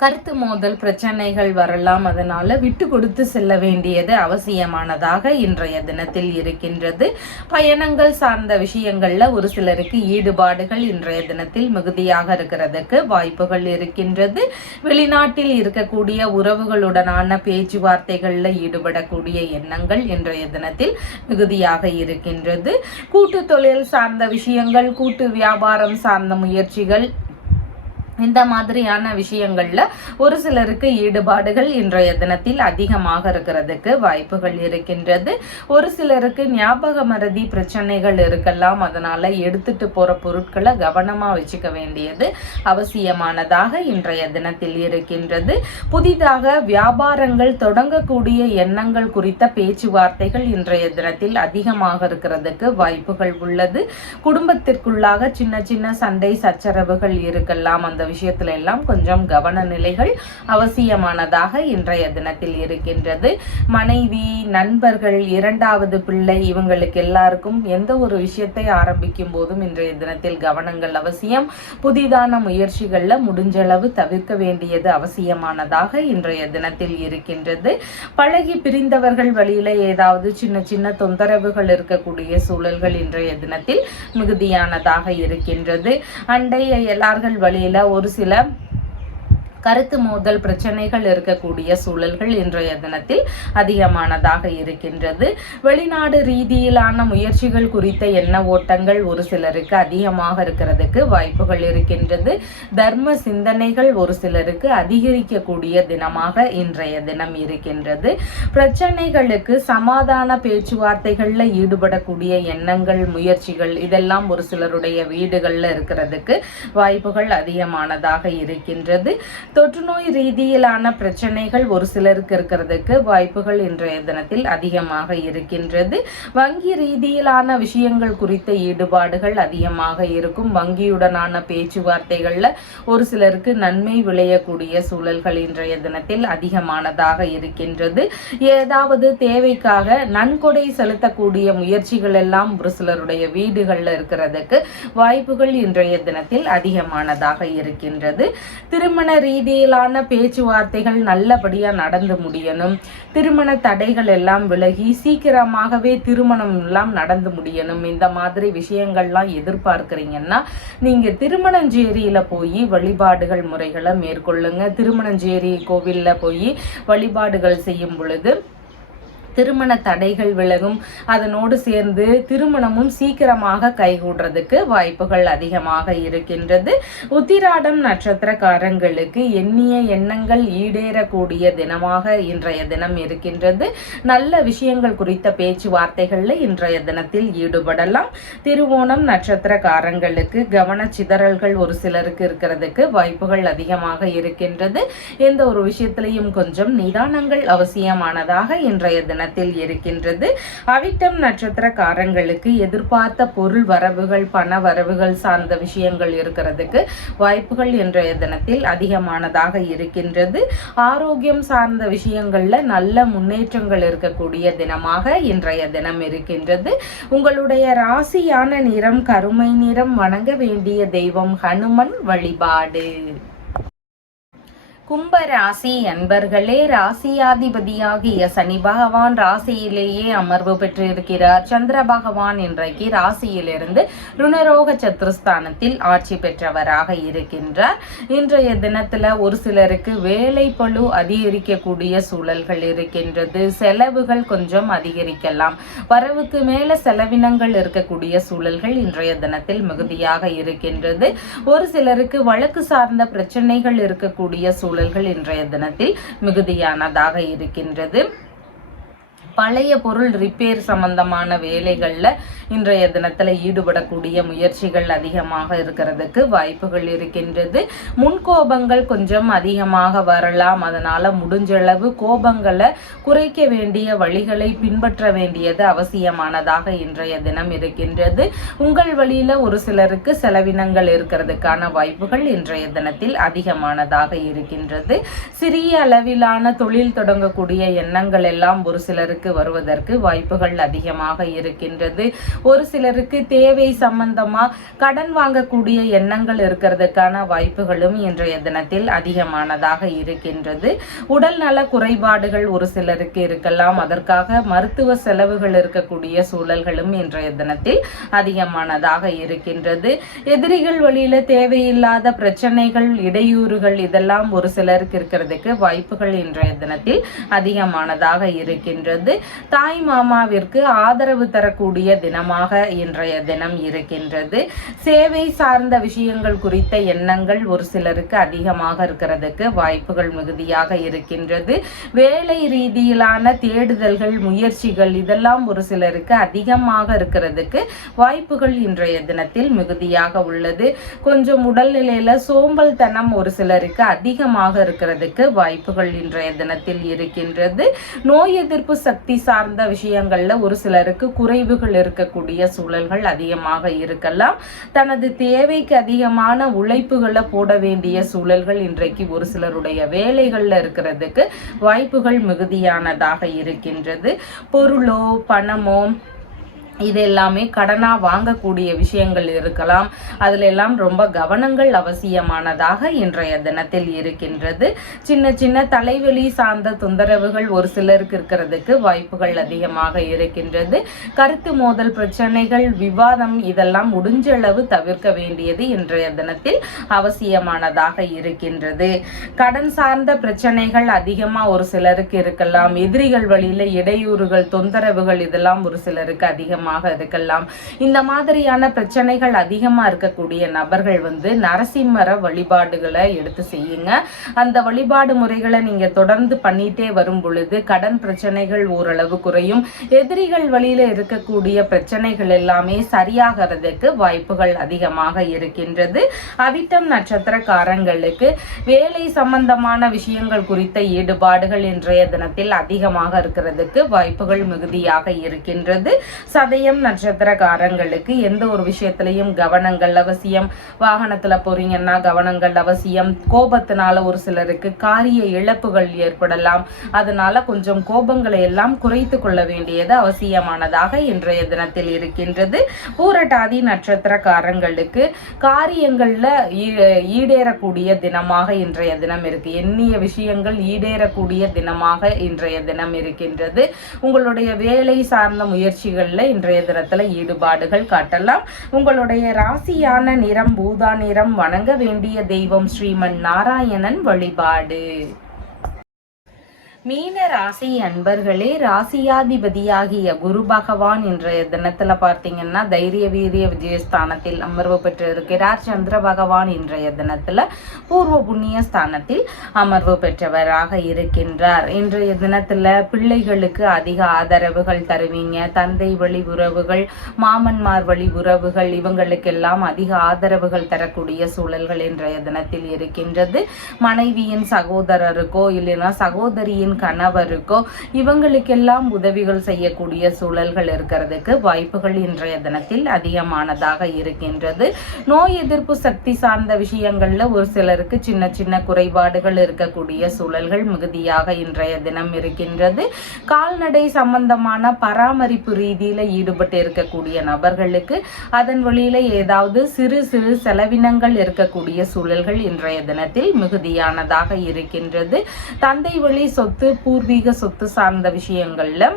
கருத்து மோதல் பிரச்சனைகள் வரலாம். அதனால விட்டு கொடுத்து செல்ல வேண்டியது அவசியமானதாக இன்றைய தினத்தில் இருக்கின்றது. பயணங்கள் சார்ந்த விஷயங்கள்ல ஒரு சிலருக்கு ஈடுபாடுகள் இன்றைய தினத்தில் மிகுதியாக இருக்கிறதுக்கு வாய்ப்புகள் இருக்கின்றது. வெளிநாட்டில் இருக்கக்கூடிய உறவுகளுடனான பேச்சுவார்த்தைகள்ல ஈடுபடக்கூடிய எண்ணங்கள் இன்றைய தினத்தில் மிகுதியாக இருக்கின்றது. கூட்டு தொழில் சார்ந்த விஷயங்கள், கூட்டு வியாபாரம் சார்ந்த முயற்சிகள், இந்த மாதிரியான விஷயங்கள்ல ஒரு சிலருக்கு ஈடுபாடுகள் இன்றைய தினத்தில் அதிகமாக இருக்கிறதுக்கு வாய்ப்புகள் இருக்கின்றது. ஒரு சிலருக்கு ஞாபக மறதி பிரச்சனைகள் இருக்கலாம். அதனால எடுத்துட்டு போற பொருட்களை கவனமா வச்சுக்க வேண்டியது அவசியமானதாக இன்றைய தினத்தில் இருக்கின்றது. புதிதாக வியாபாரங்கள் தொடங்கக்கூடிய எண்ணங்கள் குறித்த பேச்சுவார்த்தைகள் இன்றைய தினத்தில் அதிகமாக இருக்கிறதுக்கு வாய்ப்புகள் உள்ளது. குடும்பத்திற்குள்ளாக சின்ன சின்ன சண்டை சச்சரவுகள் இருக்கலாம். அந்த விஷயத்துல எல்லாம் கொஞ்சம் கவன நிலைகள் அவசியமானதாக இன்றைய தினத்தில் இருக்கின்றது. மனைவி, நண்பர்கள், இரண்டாவது பிள்ளை, இவங்களுக்கு எல்லாருக்கும் எந்த ஒரு விஷயத்தை ஆரம்பிக்கும் போதும் இன்றைய தினத்தில் கவனங்கள் அவசியம். புதிதான முயற்சிகள்ல முடிஞ்சளவு தவிர்க்க வேண்டியது அவசியமானதாக இன்றைய தினத்தில் இருக்கின்றது. பழகி பிரிந்தவர்கள் வழியில ஏதாவது சின்ன சின்ன தொந்தரவுகள் இருக்கக்கூடிய சூழல்கள் இன்றைய தினத்தில் மிகுதியானதாக இருக்கின்றது. அண்டை அயலார்கள் வழியில ஒரு சில கருத்து மோதல் பிரச்சனைகள் இருக்கக்கூடிய சூழல்கள் இன்றைய தினத்தில் அதிகமானதாக இருக்கின்றது. வெளிநாடு ரீதியிலான முயற்சிகள் குறித்த எண்ண ஓட்டங்கள் ஒரு சிலருக்கு அதிகமாக இருக்கிறதுக்கு வாய்ப்புகள் இருக்கின்றது. தர்ம சிந்தனைகள் ஒரு சிலருக்கு அதிகரிக்கக்கூடிய தினமாக இன்றைய தினம் இருக்கின்றது. பிரச்சனைகளுக்கு சமாதான பேச்சுவார்த்தைகள்ல ஈடுபடக்கூடிய எண்ணங்கள் முயற்சிகள் இதெல்லாம் ஒரு சிலருடைய வீடுகள்ல இருக்கிறதுக்கு வாய்ப்புகள் அதிகமானதாக இருக்கின்றது. தொற்றுநோய் ரீதியிலான பிரச்சனைகள் ஒரு சிலருக்கு இருக்கிறதுக்கு வாய்ப்புகள் இன்றைய தினத்தில் அதிகமாக இருக்கின்றது. வங்கி ரீதியிலான விஷயங்கள் குறித்த ஈடுபாடுகள் அதிகமாக இருக்கும். வங்கியுடனான பேச்சுவார்த்தைகள்ல ஒரு சிலருக்கு நன்மை விளையக்கூடிய சூழல்கள் இன்றைய தினத்தில் அதிகமானதாக இருக்கின்றது. ஏதாவது தேவைக்காக நன்கொடை செலுத்தக்கூடிய முயற்சிகள் எல்லாம் ஒரு சிலருடைய வீடுகள்ல இருக்கிறதுக்கு வாய்ப்புகள் இன்றைய தினத்தில் அதிகமானதாக இருக்கின்றது. திருமண ரீதியிலான பேச்சுவார்த்தைகள் நல்லபடியா நடந்து முடியணும். திருமண தடைகள் எல்லாம் விலகி சீக்கிரமாகவே திருமணம் எல்லாம் நடந்து முடியணும். இந்த மாதிரி விஷயங்கள்லாம் எதிர்பார்க்கிறீங்கன்னா நீங்க திருமணஞ்சேரியில போய் வழிபாடுகள் முறைகளை மேற்கொள்ளுங்க. திருமணஞ்சேரி கோவில்ல போய் வழிபாடுகள் செய்யும் பொழுது திருமண தடைகள் விலகும். அதனோடு சேர்ந்து திருமணமும் சீக்கிரமாக கைகூடுறதுக்கு வாய்ப்புகள் அதிகமாக இருக்கின்றது. உத்திராடம் நட்சத்திரக்காரங்களுக்கு எண்ணிய எண்ணங்கள் ஈடேறக்கூடிய தினமாக இன்றைய தினம் இருக்கின்றது. நல்ல விஷயங்கள் குறித்த பேச்சுவார்த்தைகள்ல இன்றைய தினத்தில் ஈடுபடலாம். திருவோணம் நட்சத்திரக்காரங்களுக்கு கவனச்சிதறல்கள் ஒரு சிலருக்கு இருக்கிறதுக்கு வாய்ப்புகள் அதிகமாக இருக்கின்றது. எந்த ஒரு விஷயத்திலையும் கொஞ்சம் நிதானங்கள் அவசியமானதாக இன்றைய தினத்தில் இருக்கின்றது. அவிட்டம் நட்சத்திரக்காரங்களுக்கு எதிர்பார்த்த பொருள் வரவுகள் பண வரவுகள் சார்ந்த விஷயங்கள் இருக்கிறதுக்கு வாய்ப்புகள் இன்றைய தினத்தில் அதிகமானதாக இருக்கின்றது. ஆரோக்கியம் சார்ந்த விஷயங்கள்ல நல்ல முன்னேற்றங்கள் இருக்கக்கூடிய தினமாக இன்றைய தினம் இருக்கின்றது. உங்களுடைய ராசியான நிறம் கருமை நிறம். வணங்க வேண்டிய தெய்வம் ஹனுமன் வழிபாடு. கும்ப ராசி அன்பர்களே, ராசியாதிபதியாகிய சனி பகவான் ராசியிலேயே அமர்வு பெற்றிருக்கிறார். சந்திர பகவான் இன்றைக்கு ராசியிலிருந்து ருணரோக சத்துருஸ்தானத்தில் ஆட்சி பெற்றவராக இருக்கின்றார். இன்றைய தினத்துல ஒரு சிலருக்கு வேலை பளு அதிகரிக்கக்கூடிய சூழல்கள் இருக்கின்றது. செலவுகள் கொஞ்சம் அதிகரிக்கலாம். வரவுக்கு மேல செலவினங்கள் இருக்கக்கூடிய சூழல்கள் இன்றைய தினத்தில் மிகுதியாக இருக்கின்றது. ஒரு சிலருக்கு வழக்கு சார்ந்த பிரச்சனைகள் இருக்கக்கூடிய சூழல் இன்றைய தினத்தில் மிகுதியானதாக இருக்கின்றது. பழைய பொருள் ரிப்பேர் சம்பந்தமான வேலைகள்ல இன்றைய தினத்துல ஈடுபடக்கூடிய முயற்சிகள் அதிகமாக இருக்கிறதுக்கு வாய்ப்புகள் இருக்கின்றது. முன்கோபங்கள் கொஞ்சம் அதிகமாக வரலாம். அதனால முடிஞ்சளவு கோபங்களை குறைக்க வேண்டிய வழிகளை பின்பற்ற வேண்டியது அவசியமானதாக இன்றைய தினம் இருக்கின்றது. உங்கள் வழியில ஒரு சிலருக்கு செலவினங்கள் இருக்கிறதுக்கான வாய்ப்புகள் இன்றைய தினத்தில் அதிகமானதாக இருக்கின்றது. சிறிய அளவிலான தொழில் தொடங்கக்கூடிய எண்ணங்கள் எல்லாம் ஒரு சிலருக்கு வருவதற்கு வாய்ப்புகள் அதிகமாக இருக்கின்றது. ஒரு சிலருக்கு தேவை சம்பந்தமா கடன் வாங்கக்கூடிய எண்ணங்கள் இருக்கிறதுக்கான வாய்ப்புகளும் இன்றைய தினத்தில் அதிகமானதாக இருக்கின்றது. உடல் நல குறைபாடுகள் ஒரு சிலருக்கு இருக்கலாம். அதற்காக மருத்துவ செலவுகள் இருக்கக்கூடிய சூழல்களும் இன்றைய தினத்தில் அதிகமானதாக இருக்கின்றது. எதிரிகள் வழியில தேவையில்லாத பிரச்சனைகள் இடையூறுகள் இதெல்லாம் ஒரு சிலருக்கு இருக்கிறதுக்கு வாய்ப்புகள் இன்றைய தினத்தில் அதிகமானதாக இருக்கின்றது. தாய் மாமாவிற்கு ஆதரவு தரக்கூடிய தினமாக இன்றைய தினம் இருக்கின்றது. சேவை சார்ந்த விஷயங்கள் குறித்த எண்ணங்கள் ஒரு சிலருக்கு அதிகமாக இருக்கிறதுக்கு வாய்ப்புகள் மிகுதியாக இருக்கின்றது. வேலை ரீதியிலான தேடுதல்கள் முயற்சிகள் இதெல்லாம் ஒரு சிலருக்கு அதிகமாக இருக்கிறதுக்கு வாய்ப்புகள் இன்றைய தினத்தில் மிகுதியாக உள்ளது. கொஞ்சம் உடல்நிலையில சோம்பல் தனம் ஒரு சிலருக்கு அதிகமாக இருக்கிறதுக்கு வாய்ப்புகள் இன்றைய தினத்தில் இருக்கின்றது. நோய் எதிர்ப்பு சக்தி சார்ந்த விஷயங்கள்ல ஒரு சிலருக்கு குறைவுகள் இருக்கக்கூடிய சூழல்கள் அதிகமாக இருக்கலாம். தனது தேவைக்கு அதிகமான உழைப்புகளை போட வேண்டிய சூழல்கள் இன்றைக்கு ஒரு சிலருடைய வேலைகள்ல இருக்கிறதுக்கு வாய்ப்புகள் மிகுதியானதாக இருக்கின்றது. பொருளோ பணமோ இது எல்லாமே கடனாக வாங்கக்கூடிய விஷயங்கள் இருக்கலாம். அதில் எல்லாம் ரொம்ப கவனங்கள் அவசியமானதாக இன்றைய தினத்தில் இருக்கின்றது. சின்ன சின்ன தலைவலி சார்ந்த தொந்தரவுகள் ஒரு சிலருக்கு இருக்கிறதுக்கு வாய்ப்புகள் அதிகமாக இருக்கின்றது. கருத்து மோதல் பிரச்சனைகள், விவாதம் இதெல்லாம் முடிஞ்ச அளவு தவிர்க்க வேண்டியது இன்றைய தினத்தில் அவசியமானதாக இருக்கின்றது. கடன் சார்ந்த பிரச்சனைகள் அதிகமாக ஒரு சிலருக்கு இருக்கலாம். எதிரிகள் வழியில் இடையூறுகள், தொந்தரவுகள் இதெல்லாம் ஒரு சிலருக்கு அதிகமாக இருக்கலாம். இந்த மாதிரியான பிரச்சனைகள் அதிகமா இருக்கக்கூடிய நபர்கள் நரசிம்மர வழிபாடுகளை எடுத்து செய்யுங்க. அந்த வழிபாடு முறைகளை நீங்க தொடர்ந்து பண்ணிட்டே வரும் பொழுது கடன் பிரச்சனைகள் ஓரளவு குறையும். எதிரிகள் வழியில இருக்கக்கூடிய பிரச்சனைகள் எல்லாமே சரியாகிறதுக்கு வாய்ப்புகள் அதிகமாக இருக்கின்றது. அவிட்டம் நட்சத்திரக்காரங்களுக்கு வேலை சம்பந்தமான விஷயங்கள் குறித்த ஈடுபாடுகள் இன்றைய தினத்தில் அதிகமாக இருக்கிறதுக்கு வாய்ப்புகள் மிகுதியாக இருக்கின்றது. சதயம் நட்சத்திரக்காரங்களுக்கு எந்த ஒரு விஷயத்திலையும் கவனங்கள் அவசியம். வாகனத்துல போறீங்கன்னா கவனங்கள் அவசியம். கோபத்தினால ஒரு சிலருக்கு காரிய இழப்புகள் ஏற்படலாம். அதனால கொஞ்சம் கோபங்களை எல்லாம் குறைத்து கொள்ள வேண்டியது அவசியமானதாக இன்றைய தினத்தில் இருக்கின்றது. பூரட்டாதி நட்சத்திரக்காரங்களுக்கு காரியங்கள்ல ஈடேறக்கூடிய தினமாக இன்றைய தினம் இருக்கு. எண்ணிய விஷயங்கள் ஈடேறக்கூடிய தினமாக இன்றைய தினம் இருக்கின்றது. உங்களுடைய வேலை சார்ந்த முயற்சிகள்ல இன்றைய தினத்துல ஈடுபாடுகள் காட்டலாம். உங்களுடைய ராசியான நிறம் பூதா நிறம். வணங்க வேண்டிய தெய்வம் ஸ்ரீமன் நாராயணன் வழிபாடு. மீன ராசி அன்பர்களே, ராசியாதிபதியாகிய குரு பகவான் இன்றைய தினத்துல பார்த்தீங்கன்னா தைரிய வீரிய விஜயஸ்தானத்தில் அமர்வு பெற்று இருக்கிறார். சந்திர பகவான் இன்றைய தினத்துல பூர்வ புண்ணிய ஸ்தானத்தில் அமர்வு பெற்றவராக இருக்கின்றார். இன்றைய தினத்துல பிள்ளைகளுக்கு அதிக ஆதரவுகள் தருவீங்க. தந்தை வழி உறவுகள், மாமன்மார் வழி உறவுகள் இவங்களுக்கெல்லாம் அதிக ஆதரவுகள் தரக்கூடிய சூழல்கள் இன்றைய தினத்தில் இருக்கின்றது. மனைவியின் சகோதரருக்கோ இல்லைன்னா சகோதரியின் கணவருக்கோ இவங்களுக்கெல்லாம் உதவிகள் செய்யக்கூடிய சூழல்கள் இருக்கிறதுக்கு வாய்ப்புகள் இன்றைய தினத்தில் அதிகமானதாக இருக்கின்றது. நோய் எதிர்ப்பு சக்தி சார்ந்த விஷயங்கள்ல ஒரு சிலருக்கு சின்ன சின்ன குறைபாடுகள் இருக்கக்கூடிய சூழல்கள் மிகுதியாக இன்றைய தினம் இருக்கின்றது. கால்நடை சம்பந்தமான பராமரிப்பு ரீதியில ஈடுபட்டு இருக்கக்கூடிய நபர்களுக்கு அதன் வழியில ஏதாவது சிறு சிறு செலவினங்கள் இருக்கக்கூடிய சூழல்கள் இன்றைய தினத்தில் மிகுதியானதாக இருக்கின்றது. தந்தை வழி சொத்து, பூர்வீக சொத்து சார்ந்த விஷயங்கள்ல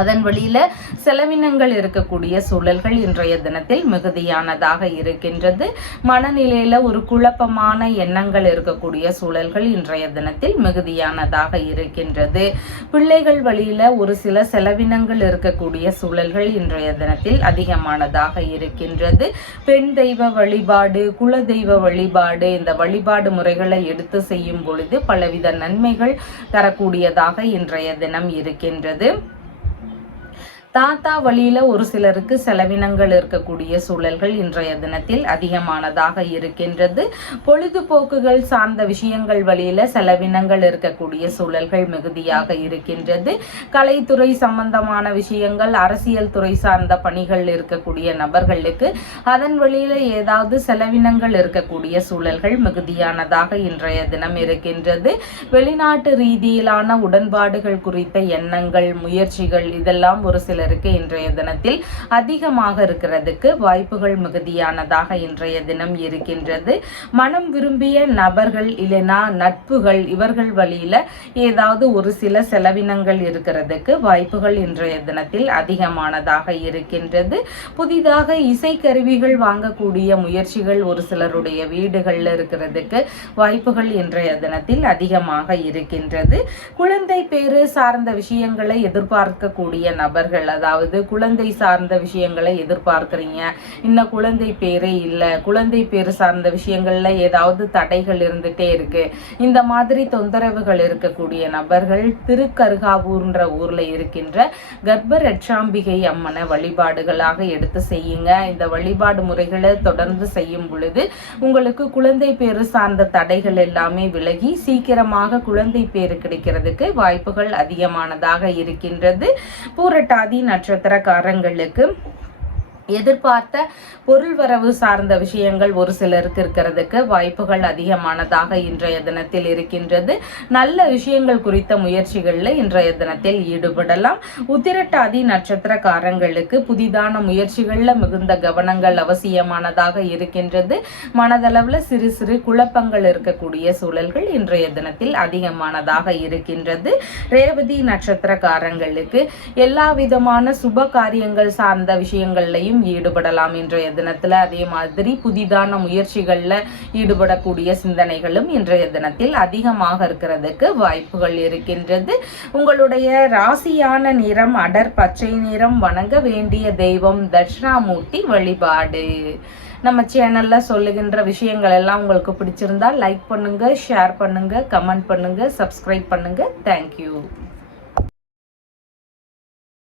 அதன் வழியில செலவினங்கள் இருக்கக்கூடிய சூழல்கள் இன்றைய தினத்தில் மிகுதியானதாக இருக்கின்றது. மனநிலையில ஒரு குழப்பமான எண்ணங்கள் இருக்கக்கூடிய சூழல்கள் இன்றைய தினத்தில் மிகுதியானதாக இருக்கின்றது. பிள்ளைகள் வழியில ஒரு சில செலவினங்கள் இருக்கக்கூடிய சூழல்கள் இன்றைய தினத்தில் அதிகமானதாக இருக்கின்றது. பெண் தெய்வ வழிபாடு, குல தெய்வ வழிபாடு, இந்த வழிபாடு முறைகளை எடுத்து செய்யும் பொழுது பலவித நன்மைகள் தரக்கூடியதாக இன்றைய தினம் இருக்கின்றது. தாத்தா வழியில ஒரு சிலருக்கு செலவினங்கள் இருக்கக்கூடிய சூழல்கள் இன்றைய தினத்தில் அதிகமானதாக இருக்கின்றது. பொழுதுபோக்குகள் சார்ந்த விஷயங்கள் வழியில செலவினங்கள் இருக்கக்கூடிய சூழல்கள் மிகுதியாக இருக்கின்றது. கலைத்துறை சம்பந்தமான விஷயங்கள், அரசியல் துறை சார்ந்த பணிகள் இருக்கக்கூடிய நபர்களுக்கு அதன் வழியில ஏதாவது செலவினங்கள் இருக்கக்கூடிய சூழல்கள் மிகுதியானதாக இன்றைய தினம் இருக்கின்றது. வெளிநாட்டு ரீதியிலான உடன்பாடுகள் குறித்த எண்ணங்கள், முயற்சிகள் இதெல்லாம் ஒரு சில இன்றைய தினத்தில் அதிகமாக இருக்கிறதுக்கு வாய்ப்புகள் மிகுதியானதாக இன்றைய தினம் இருக்கின்றது. மனம் விரும்பிய நபர்கள் இல்லைனா நட்புகள் இவர்கள் வழியில ஏதாவது ஒரு சில செலவினங்கள் இருக்கிறதுக்கு வாய்ப்புகள் இன்றைய தினத்தில் அதிகமானதாக இருக்கின்றது. புதிதாக இசைக்கருவிகள் வாங்கக்கூடிய முயற்சிகள் ஒரு சிலருடைய வீடுகள்ல இருக்கிறதுக்கு வாய்ப்புகள் இன்றைய தினத்தில் அதிகமாக இருக்கின்றது. குழந்தை பேரு சார்ந்த விஷயங்களை எதிர்பார்க்கக்கூடிய நபர்கள், அதாவது குழந்தை சார்ந்த விஷயங்களை எதிர்பார்க்கிறீங்க, இன்னும் குழந்தை பேரே இல்லை, குழந்தை பேரு சார்ந்த விஷயங்கள்ல ஏதாவது தடைகள் இருந்துட்டே இருக்கு, இந்த மாதிரி தொந்தரவுகள் இருக்கக்கூடிய நபர்கள் திருக்கருகாவூர்ன்ற ஊர்ல இருக்கின்ற கர்ப்ப ரட்சாம்பிகை அம்மனை வழிபாடுகளாக எடுத்து செய்யுங்க. இந்த வழிபாடு முறைகளை தொடர்ந்து செய்யும் பொழுது உங்களுக்கு குழந்தை பேரு சார்ந்த தடைகள் எல்லாமே விலகி சீக்கிரமாக குழந்தை பேரு கிடைக்கிறதுக்கு வாய்ப்புகள் அதிகமானதாக இருக்கின்றது. பூரட்டாதி நட்சத்திரக்காரங்களுக்கு எதிர்பார்த்த பொருள் வரவு சார்ந்த விஷயங்கள் ஒரு சிலருக்கு இருக்கிறதுக்கு வாய்ப்புகள் அதிகமானதாக இன்றைய தினத்தில் இருக்கின்றது. நல்ல விஷயங்கள் குறித்த முயற்சிகளில் இன்றைய தினத்தில் ஈடுபடலாம். உத்திரட்டாதி நட்சத்திரக்காரங்களுக்கு புதிதான முயற்சிகளில் மிகுந்த கவனங்கள் அவசியமானதாக இருக்கின்றது. மனதளவில் சிறு சிறு குழப்பங்கள் இருக்கக்கூடிய சூழல்கள் இன்றைய தினத்தில் அதிகமானதாக இருக்கின்றது. ரேவதி நட்சத்திரக்காரங்களுக்கு எல்லா விதமான சுப காரியங்கள் சார்ந்த விஷயங்கள்லையும் ஈடுபடலாம் இன்றைய தினத்துல. அதே மாதிரி புதிதான முயற்சிகள்ல ஈடுபடக்கூடிய சிந்தனைகளும் இன்றைய தினத்தில் அதிகமாக இருக்கிறதுக்கு வாய்ப்புகள் இருக்கின்றது. உங்களுடைய ராசியான நிறம் அடர் பச்சை நிறம். வணங்க வேண்டிய தெய்வம் தட்சிணாமூர்த்தி வழிபாடு. நம்ம சேனல்ல சொல்லுகின்ற விஷயங்கள் எல்லாம் உங்களுக்கு பிடிச்சிருந்தா லைக் பண்ணுங்க, ஷேர் பண்ணுங்க, கமெண்ட் பண்ணுங்க, சப்ஸ்கிரைப் பண்ணுங்க. தேங்க்யூ.